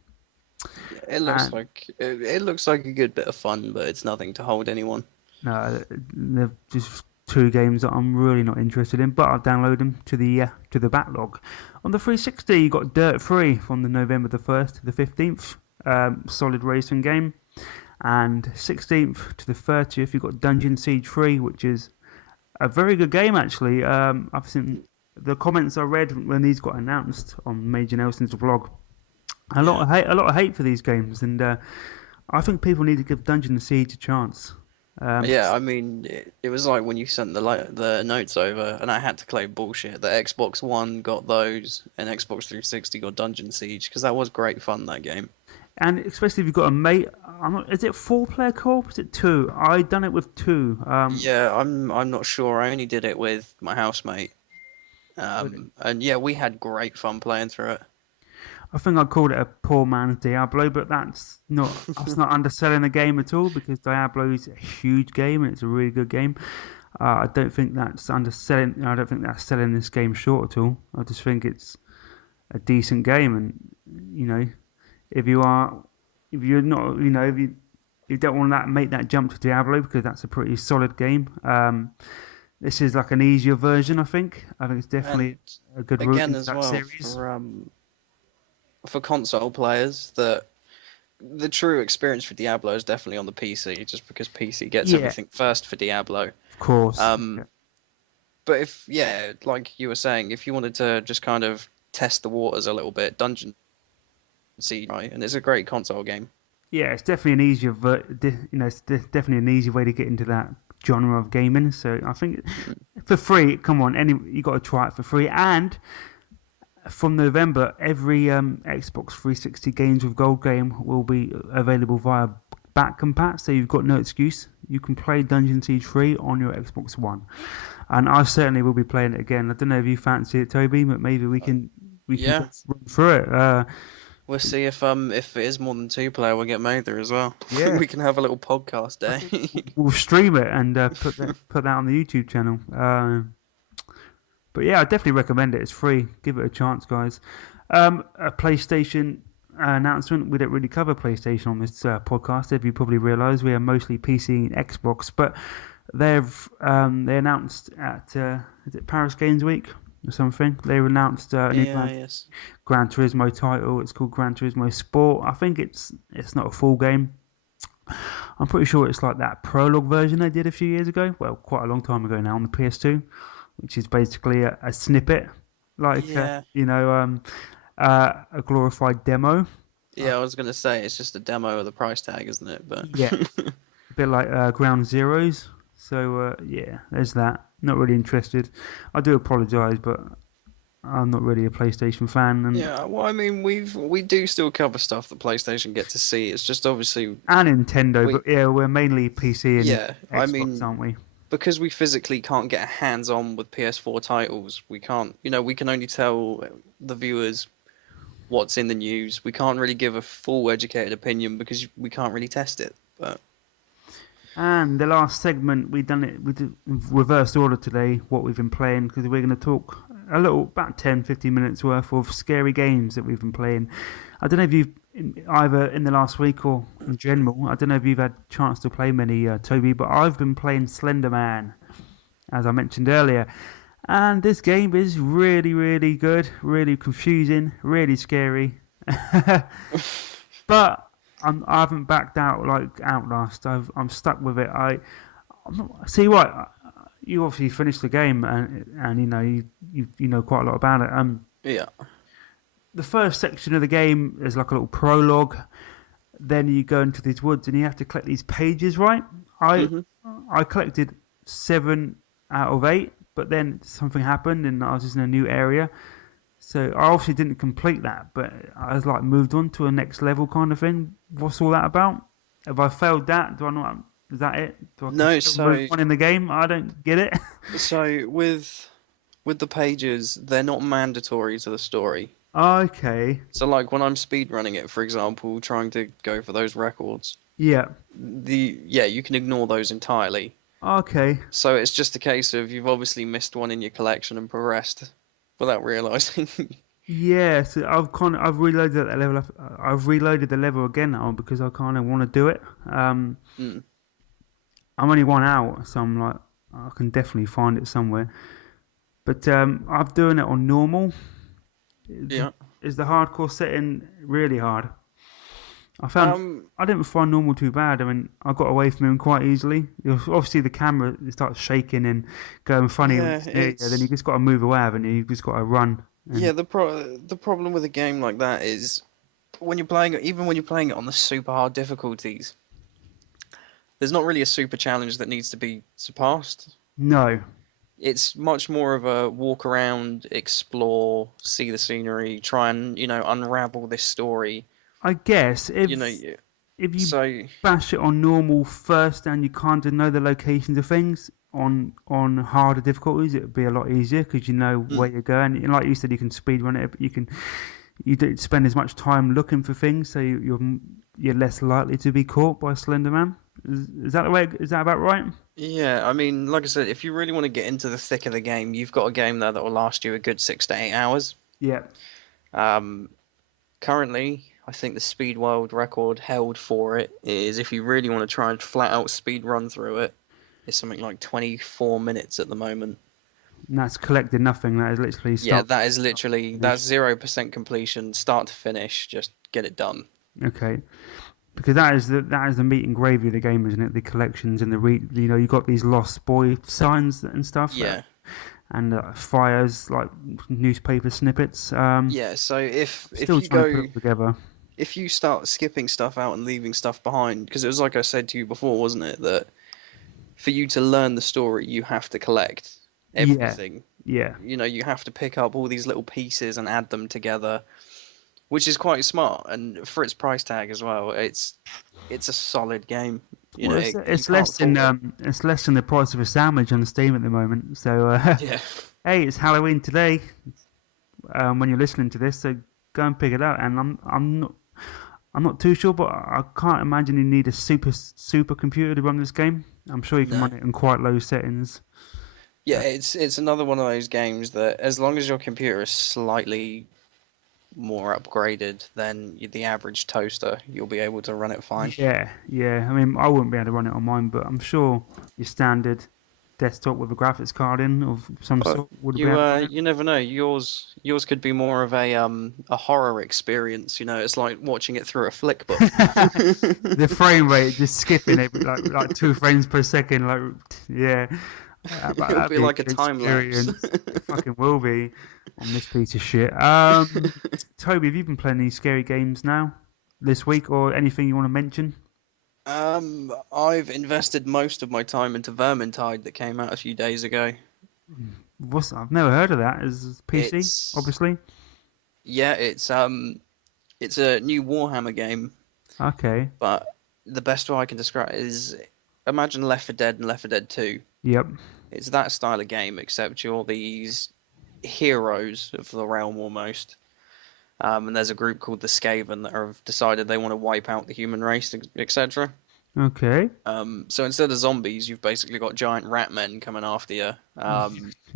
and It looks like a good bit of fun, but it's nothing to hold anyone. they're just two games that I'm really not interested in. But I'll download them to the backlog. On the 360, you got Dirt 3 from the November the 1st to the 15th. Solid racing game. And 16th to the 30th, you've got Dungeon Siege 3, which is a very good game actually. I've seen the comments I read when these got announced on Major Nelson's blog. Yeah. A lot of hate for these games, and I think people need to give Dungeon Siege a chance. Um, Yeah, I mean, it was like when you sent the notes over, and I had to claim bullshit that Xbox One got those and Xbox 360 got Dungeon Siege because that was great fun, that game. and especially if you've got a mate. Is it 4-player co-op? Is it two? I done it with two. Yeah, I'm not sure. I only did it with my housemate. And yeah, we had great fun playing through it. I think I'd call it a poor man's Diablo, but that's not underselling the game at all because Diablo is a huge game and it's a really good game. I don't think that's underselling. I don't think that's selling this game short at all. I just think it's a decent game, and you know, if you are, if you're not, if you don't want to make that jump to Diablo because that's a pretty solid game. This is like an easier version, I think. I think it's And definitely a good route again, into as that well, series. for console players, the true experience for Diablo is definitely on the PC, just because PC gets Yeah, everything first for Diablo. of course. Um, but if, yeah, like you were saying, if you wanted to just kind of test the waters a little bit, Dungeon Siege, right? And it's a great console game. Yeah, it's definitely an easier, it's definitely an easy way to get into that genre of gaming. So I think Mm. for free, come on, you got to try it for free. And from November, every Xbox 360 games with gold game will be available via back compat. So you've got no excuse. You can play Dungeon Siege 3 on your Xbox One, and I certainly will be playing it again. I don't know if you fancy it, Toby, but maybe we can Yeah, just run through it. we'll see if it is more than two player, we'll get Mather as well. Yeah. We can have a little podcast I day. think we'll stream it and put that on the YouTube channel. But yeah, I definitely recommend it. It's free. Give it a chance, guys. A PlayStation announcement. We don't really cover PlayStation on this podcast. If you probably realise, we are mostly PC and Xbox. But they announced at is it Paris Games Week or something? They announced a new Yeah, yes. Gran Turismo title. It's called Gran Turismo Sport. I think it's not a full game. I'm pretty sure it's like that prologue version they did a few years ago. Well, quite a long time ago now on the PS2, which is basically a snippet, like Yeah. a glorified demo. Yeah, I was gonna say it's just a demo of the price tag, isn't it? But Yeah, a bit like Ground Zeroes. So yeah, there's that. Not really interested. I do apologise, but I'm not really a PlayStation fan, Yeah, well, I mean, we do still cover stuff that PlayStation get to see. It's just obviously and Nintendo, we, but yeah, we're mainly PC and yeah, I Xbox, mean, aren't we? because we physically can't get hands on with PS4 titles. We can't, we can only tell the viewers what's in the news. We can't really give a full educated opinion because we can't really test it. But And the last segment, we did reversed order today, what we've been playing, because we're going to talk a little, about 10, 15 minutes worth of scary games that we've been playing. I don't know if you've, either in the last week or in general, I don't know if you've had a chance to play many, Toby, but I've been playing Slender Man, as I mentioned earlier. And this game is really, really good, really confusing, really scary. But I haven't backed out like Outlast. I'm stuck with it. I'm not, see what you obviously finished the game and you know quite a lot about it. yeah, The first section of the game is like a little prologue. Then you go into these woods and you have to collect these pages, right? I hmm I collected 7 out of 8, but then something happened and I was just in a new area. So I obviously didn't complete that, but I was like moved on to a next level kind of thing. What's all that about? Have I failed that? Do I not? Is that it? Do I can no. still move So on in the game? I don't get it. so with the pages, they're not mandatory to the story. Okay. So like when I'm speed running it, for example, trying to go for those records, Yeah. you can ignore those entirely. Okay. So it's just a case of you've obviously missed one in your collection and progressed without realizing. Yeah. So I've reloaded that level. I've reloaded the level again now because I kind of want to do it. Mm, I'm only one out, so I'm like I can definitely find it somewhere. But I'm doing it on normal. yeah. Is the hardcore setting really hard? I found Um. I didn't find normal too bad. I mean, I got away from him quite easily. Obviously, the camera starts shaking and going funny when Yeah. it's near you. Then you It's just got to move away, haven't you? You've just got to run. yeah. And The problem with a game like that is when you're playing it, even when you're playing it on the super hard difficulties, there's not really a super challenge that needs to be surpassed. no, It's much more of a walk around, explore, see the scenery, try and unravel this story. I guess You know, if you so bash it on normal first and you kind of know the locations of things on harder difficulties, it would be a lot easier because you know where mm, you're going. And like you said, you can speed run it, but you don't spend as much time looking for things, so you're less likely to be caught by Slender Man. Is that the way? Is that about right? yeah, I mean, like I said, if you really want to get into the thick of the game, you've got a game there that will last you a good 6 to 8 hours. Yeah. Um, Currently, I think the speed world record held for it is if you really want to try and flat out speed run through it, it's something like 24 minutes at the moment. And that's collected nothing. That is literally Yeah, start that is to literally finish. that's 0% completion, start to finish, just get it done. Okay. Because that is the meat and gravy of the game, isn't it? The collections and you got these lost boy signs and stuff, Yeah. and fires like newspaper snippets. Yeah, so if Still you trying to put go it all together. if you start skipping stuff out and leaving stuff behind, because it was like I said to you before, wasn't it, that for you to learn the story, you have to collect Yeah, everything. yeah, You have to pick up all these little pieces and add them together, which is quite smart. And for its price tag as well, it's a solid game. Well, You can't fault it. it's less than the price of a sandwich on Steam at the moment. So Yeah, hey, it's Halloween today. When you're listening to this, so go and pick it up. And I'm not too sure, but I can't imagine you need a super computer to run this game. I'm sure you can no. run it in quite low settings. Yeah, it's another one of those games that as long as your computer is slightly more upgraded than the average toaster, you'll be able to run it fine. Yeah, yeah. I mean, I wouldn't be able to run it on mine, but I'm sure your standard desktop with a graphics card in of some But sort would be able to run it. you never know. Yours could be more of a horror experience. It's like watching it through a flick book. The frame rate just skipping every like 2 frames per second. Like, yeah, It'll that'd be be a like a good time lapse. experience. It fucking will be on this piece of shit. Toby, have you been playing any scary games now this week, or anything you want to mention? I've invested most of my time into Vermintide that came out a few days ago. I've never heard of that. Is PC, It's obviously. yeah, it's a new Warhammer game, Okay. but the best way I can describe it is imagine Left 4 Dead and Left 4 Dead 2. Yep. It's that style of game, except you're these heroes of the realm almost. And there's a group called the Skaven that have decided they want to wipe out the human race, etc. Okay. So instead of zombies, you've basically got giant rat men coming after you.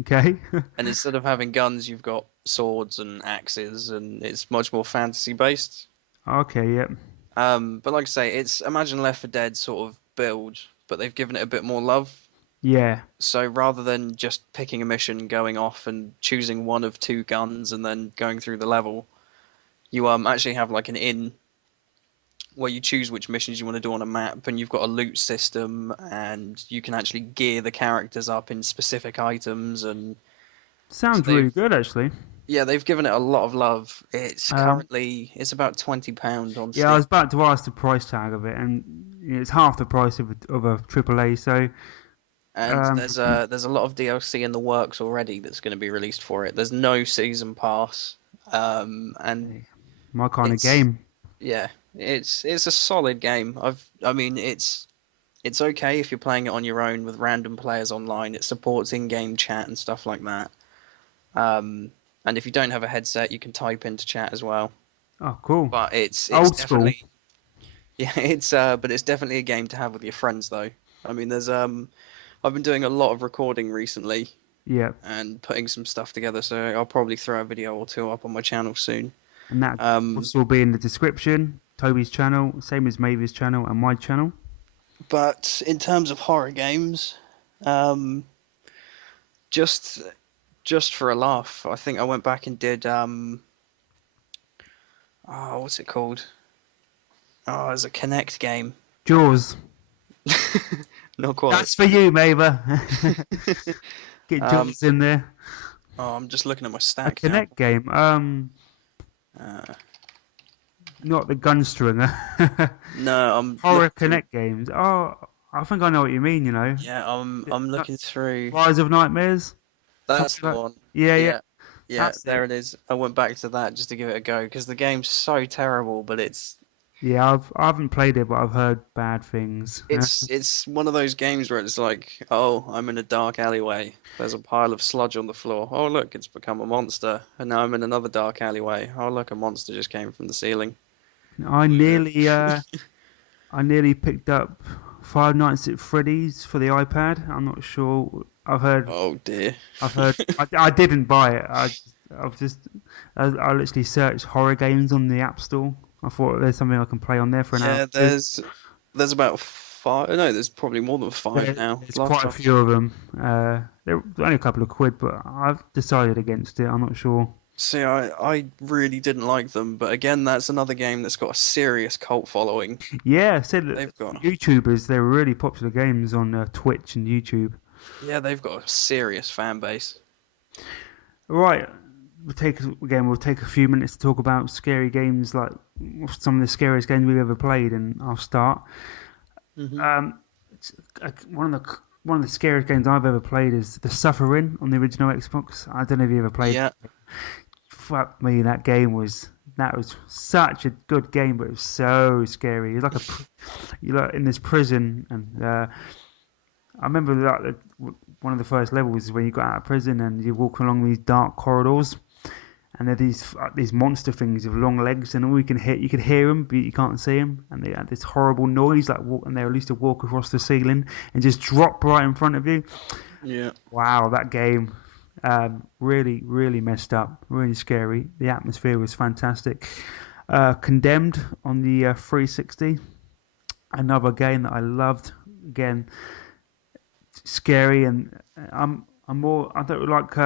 Okay. And instead of having guns, you've got swords and axes, and it's much more fantasy based. Okay. Yep. But like I say, it's imagine Left 4 Dead sort of build, but they've given it a bit more love. Yeah. So rather than just picking a mission, going off and choosing one of two guns and then going through the level, you actually have like an inn where you choose which missions you want to do on a map, and you've got a loot system, and you can actually gear the characters up in specific items, and so Sounds really good, actually. they've given it a lot of love. It's Um, currently it's about £20 on yeah, I Steam, was about to ask the price tag of it, and it's half the price of a AAA. So, and um, there's a lot of DLC in the works already that's going to be released for it. There's no season pass, and hey, my kind of it's game. yeah, it's a solid game. I mean it's okay if you're playing it on your own with random players online. It supports in-game chat and stuff like that. Um, and if you don't have a headset, you can type into chat as well. Oh, cool. But it's Old school. definitely yeah, but it's definitely a game to have with your friends though. I mean, there's I've been doing a lot of recording recently Yeah, and putting some stuff together, so I'll probably throw a video or two up on my channel soon. and that Um, also will be in the description. Toby's channel, same as Mavy's channel and my channel. but in terms of horror games, um, just just for a laugh, I think I went back and did oh, what's it called? Oh, it's a Connect game. Jaws. Not quite. That's for you, Maver. Get Um, Jaws in there. oh, I'm just looking at my A stack now. Connect game. Uh, Not the Gunstringer. no, I'm Horror looking through. Connect games. Oh, I think I know what you mean. You know, Yeah, I'm looking through. Rise of Nightmares. That's Something the like. one. Yeah, yeah. Yeah, yeah, That's there it. it is. I went back to that just to give it a go because the game's so terrible, but Yeah, I haven't played it, but I've heard bad things. it's one of those games where it's like, oh, I'm in a dark alleyway. There's a pile of sludge on the floor. Oh, look, it's become a monster. And now I'm in another dark alleyway. Oh, look, a monster just came from the ceiling. I nearly, uh, I nearly picked up Five Nights at Freddy's for the iPad. I'm not sure. Oh dear. I've heard. I didn't buy it. I've just, I literally searched horror games on the App Store. I thought there's something I can play on there for an hour. Yeah, Or two. there's about five. No, there's probably more than five now. There's Last quite a time. few of them. They're only a couple of quid, but I've decided against it. I'm not sure. See, I really didn't like them, but again, that's another game that's got a serious cult following. Yeah, I said that They've got YouTubers, they're really popular games on Twitch and YouTube. yeah, they've got a serious fan base. Right, we'll take a few minutes to talk about scary games, like some of the scariest games we've ever played, and I'll start. Hmm. Um, one of the scariest games I've ever played is The Suffering on the original Xbox. I don't know if you ever played. Yeah, Fuck me, that was such a good game, but it was so scary. It's like you're like in this prison, and I remember one of the first levels is when you got out of prison and you're walking along these dark corridors, and there are these monster things with long legs, and all you can hear them, but you can't see them, and they had this horrible noise, and they used to walk across the ceiling and just drop right in front of you. yeah, Wow, that game, really, really messed up, really scary. The atmosphere was fantastic. Condemned on the 360, another game that I loved. Again, scary, and I don't like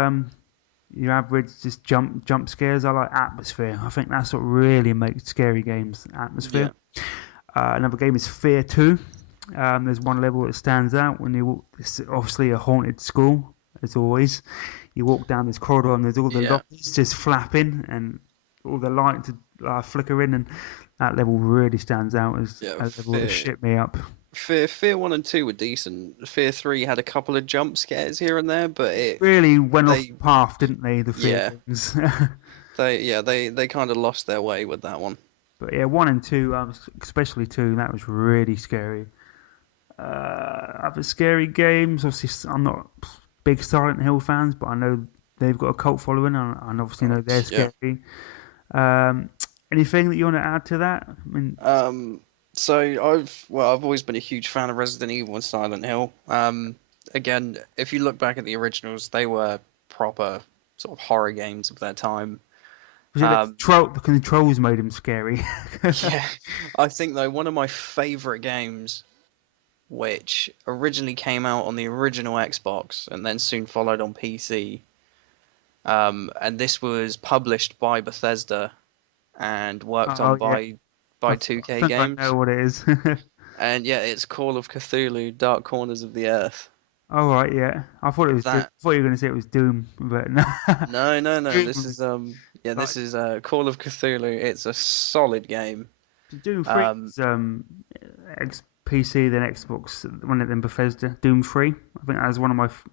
your average just jump scares. I like atmosphere. I think that's what really makes scary games, atmosphere. yeah, Another game is Fear 2. There's one level that stands out when it's obviously a haunted school, as always. You walk down this corridor and there's all the yeah. lights just flapping and all the lights are flickering, and That level really stands out as Yeah, a level that shit me up. Fear 1 and 2 were decent. Fear 3 had a couple of jump scares here and there, but Really went off the they path, didn't they? The Fear yeah games. they kind of lost their way with that one. But yeah, 1 and 2, especially 2, that was really scary. Other scary games, obviously, I'm not big Silent Hill fans, but I know they've got a cult following, and obviously know they're Yeah. scary. Um, anything that you want to add to that? I mean, Um, so I've always been a huge fan of Resident Evil and Silent Hill. Again, if you look back at the originals, they were proper sort of horror games of their time. was it Um, the controls made them scary? yeah, I think though one of my favorite games, which originally came out on the original Xbox and then soon followed on PC, and this was published by Bethesda and worked Oh on yeah, by I 2K think I Games. know what it is. And yeah, it's Call of Cthulhu: Dark Corners of the Earth. All right, yeah. I thought it was Doom. That I thought you were going to say it was Doom, but no. no. This Doom, is like this is Call of Cthulhu. It's a solid game. Doom 3 Um, is PC then Xbox, one of them Bethesda. Doom 3. I think that was one of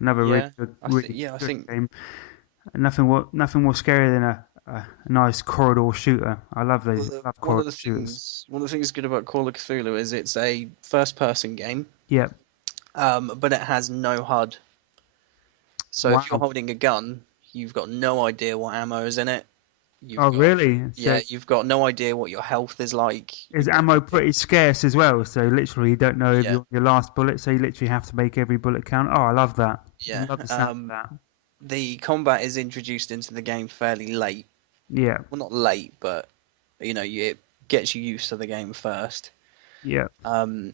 another yeah, really I good think game. And nothing more scary than a nice corridor shooter. I love those. I love corridor shooters. one of the things good about Call of Cthulhu is it's a first person game, Yeah. but it has no HUD. So if you're Wow. holding a gun, you've got no idea what ammo is in it. Oh, You've got really? So you've got no idea what your health is like. is You've got ammo pretty scarce as well? So literally, you don't know if yeah, you're on your last bullet. So you literally have to make every bullet count. Oh, I love that. I yeah. love the sound of that. The combat is introduced into the game fairly late. Yeah. Well, not late, but it gets you used to the game first. Yeah. Um,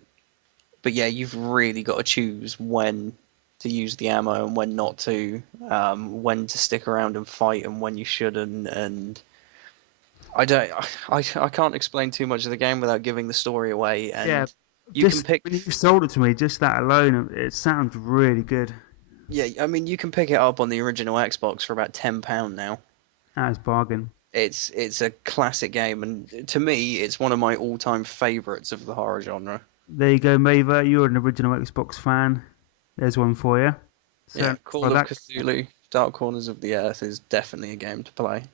but yeah, you've really got to choose when to use the ammo and when not to, when to stick around and fight and when you shouldn't. And I don't, I can't explain too much of the game without giving the story away. Yeah. And you can Just pick, when you sold it to me, just that alone, it sounds really good. yeah, I mean, you can pick it up on the original Xbox for about £10 now. That's bargain. It's a classic game, and to me, it's one of my all-time favorites of the horror genre. There you go, Maver. You're an original Xbox fan. There's one for you. Yeah, So for Call of that, Cthulhu: Dark Corners of the Earth is definitely a game to play.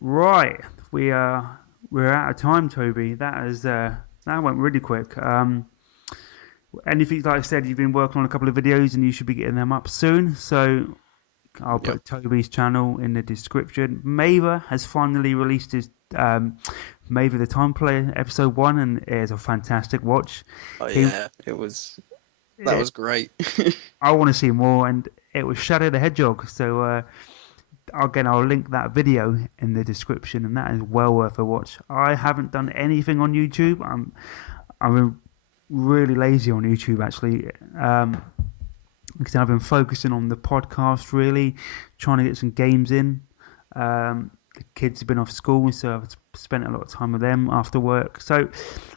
right, we're out of time, Toby. That went really quick. Anything like I said, you've been working on a couple of videos, and you should be getting them up soon. So I'll Yep. put Toby's channel in the description. Maver has finally released his Maver the Time Player episode 1, and it is a fantastic watch. Oh He, yeah, that it, was great. I want to see more, and it was Shadow the Hedgehog. So again, I'll link that video in the description, and that is well worth a watch. I haven't done anything on YouTube. I'm really lazy on YouTube actually. Because I've been focusing on the podcast, really trying to get some games in. The kids have been off school, so I've spent a lot of time with them after work. So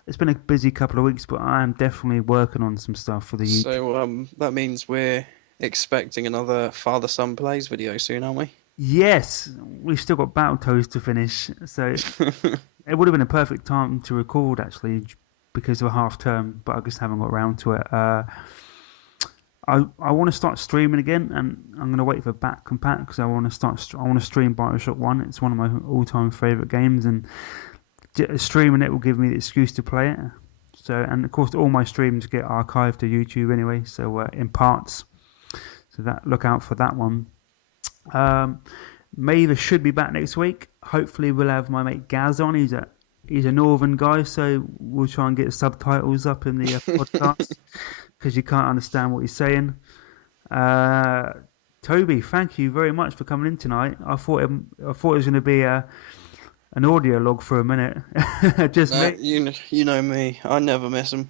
it's been a busy couple of weeks, but I am definitely working on some stuff for the YouTube. So that means we're expecting another Father Son Plays video soon, aren't we? Yes, we've still got Battletoads to finish, so it would have been a perfect time to record actually because of a half term, but I just haven't got around to it. I want to start streaming again, and I'm going to wait for Back Compat because I want to stream Bioshock 1. It's one of my all-time favorite games, and streaming it will give me the excuse to play it. So, and of course, all my streams get archived to YouTube anyway, so in parts. So look out for that one. Maver should be back next week. Hopefully, we'll have my mate Gaz on. He's a northern guy, so we'll try and get subtitles up in the podcast. Because you can't understand what he's saying. Toby, thank you very much for coming in tonight. I thought it was going to be an audio log for a minute. Just me. You know me. I never miss them.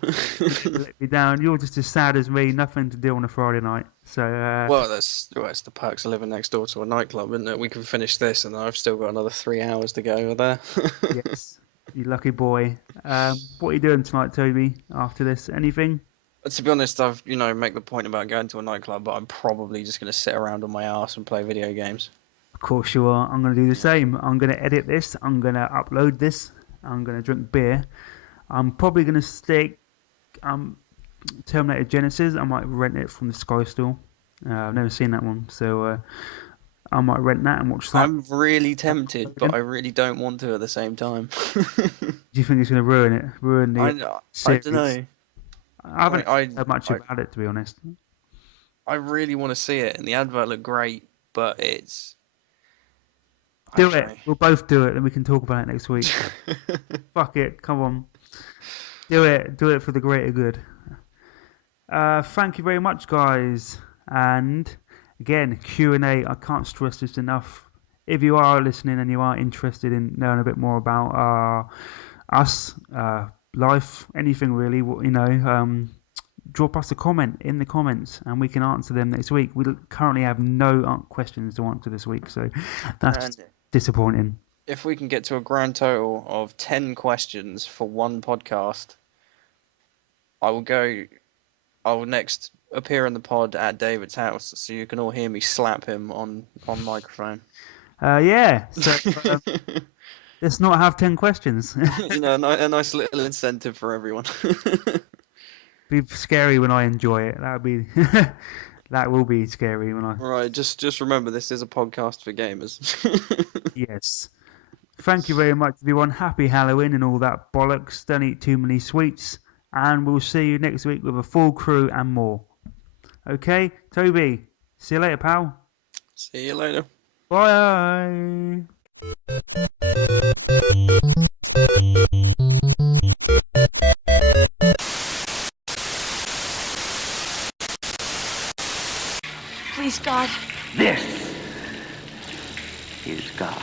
Let me down. You're just as sad as me. Nothing to do on a Friday night. So. Well, it's the perks of living next door to a nightclub, isn't it? We can finish this, and I've still got another 3 hours to go over there. Yes, you lucky boy. What are you doing tonight, Toby? After this, anything? To be honest, I've make the point about going to a nightclub, but I'm probably just going to sit around on my ass and play video games. Of course you are. I'm going to do the same. I'm going to edit this. I'm going to upload this. I'm going to drink beer. I'm probably going to stick Terminator Genesis. I might rent it from the Sky Store. I've never seen that one, so I might rent that and watch that. I'm really tempted, but I really don't want to at the same time. Do you think it's going to ruin it? Ruin the I series? don't know. I haven't heard much about it, to be honest. I really want to see it, and the advert looked great, but it's... Do it. We'll both do it, then we can talk about it next week. Fuck it. Come on. Do it. Do it for the greater good. Thank you very much, guys. And again, Q&A. I can't stress this enough. If you are listening and you are interested in knowing a bit more about us, life, anything really, drop us a comment in the comments and we can answer them next week. We currently have no questions to answer this week, so that's disappointing. If we can get to a grand total of 10 questions for one podcast, I will next appear in the pod at David's house so you can all hear me slap him on microphone. Yeah, so let's not have 10 questions. A nice little incentive for everyone. Be scary when I enjoy it. That will be scary when I. Right, just remember this is a podcast for gamers. Yes. Thank you very much, everyone. Happy Halloween and all that bollocks. Don't eat too many sweets, and we'll see you next week with a full crew and more. Okay, Toby. See you later, pal. See you later. Bye. Please, God. This is God.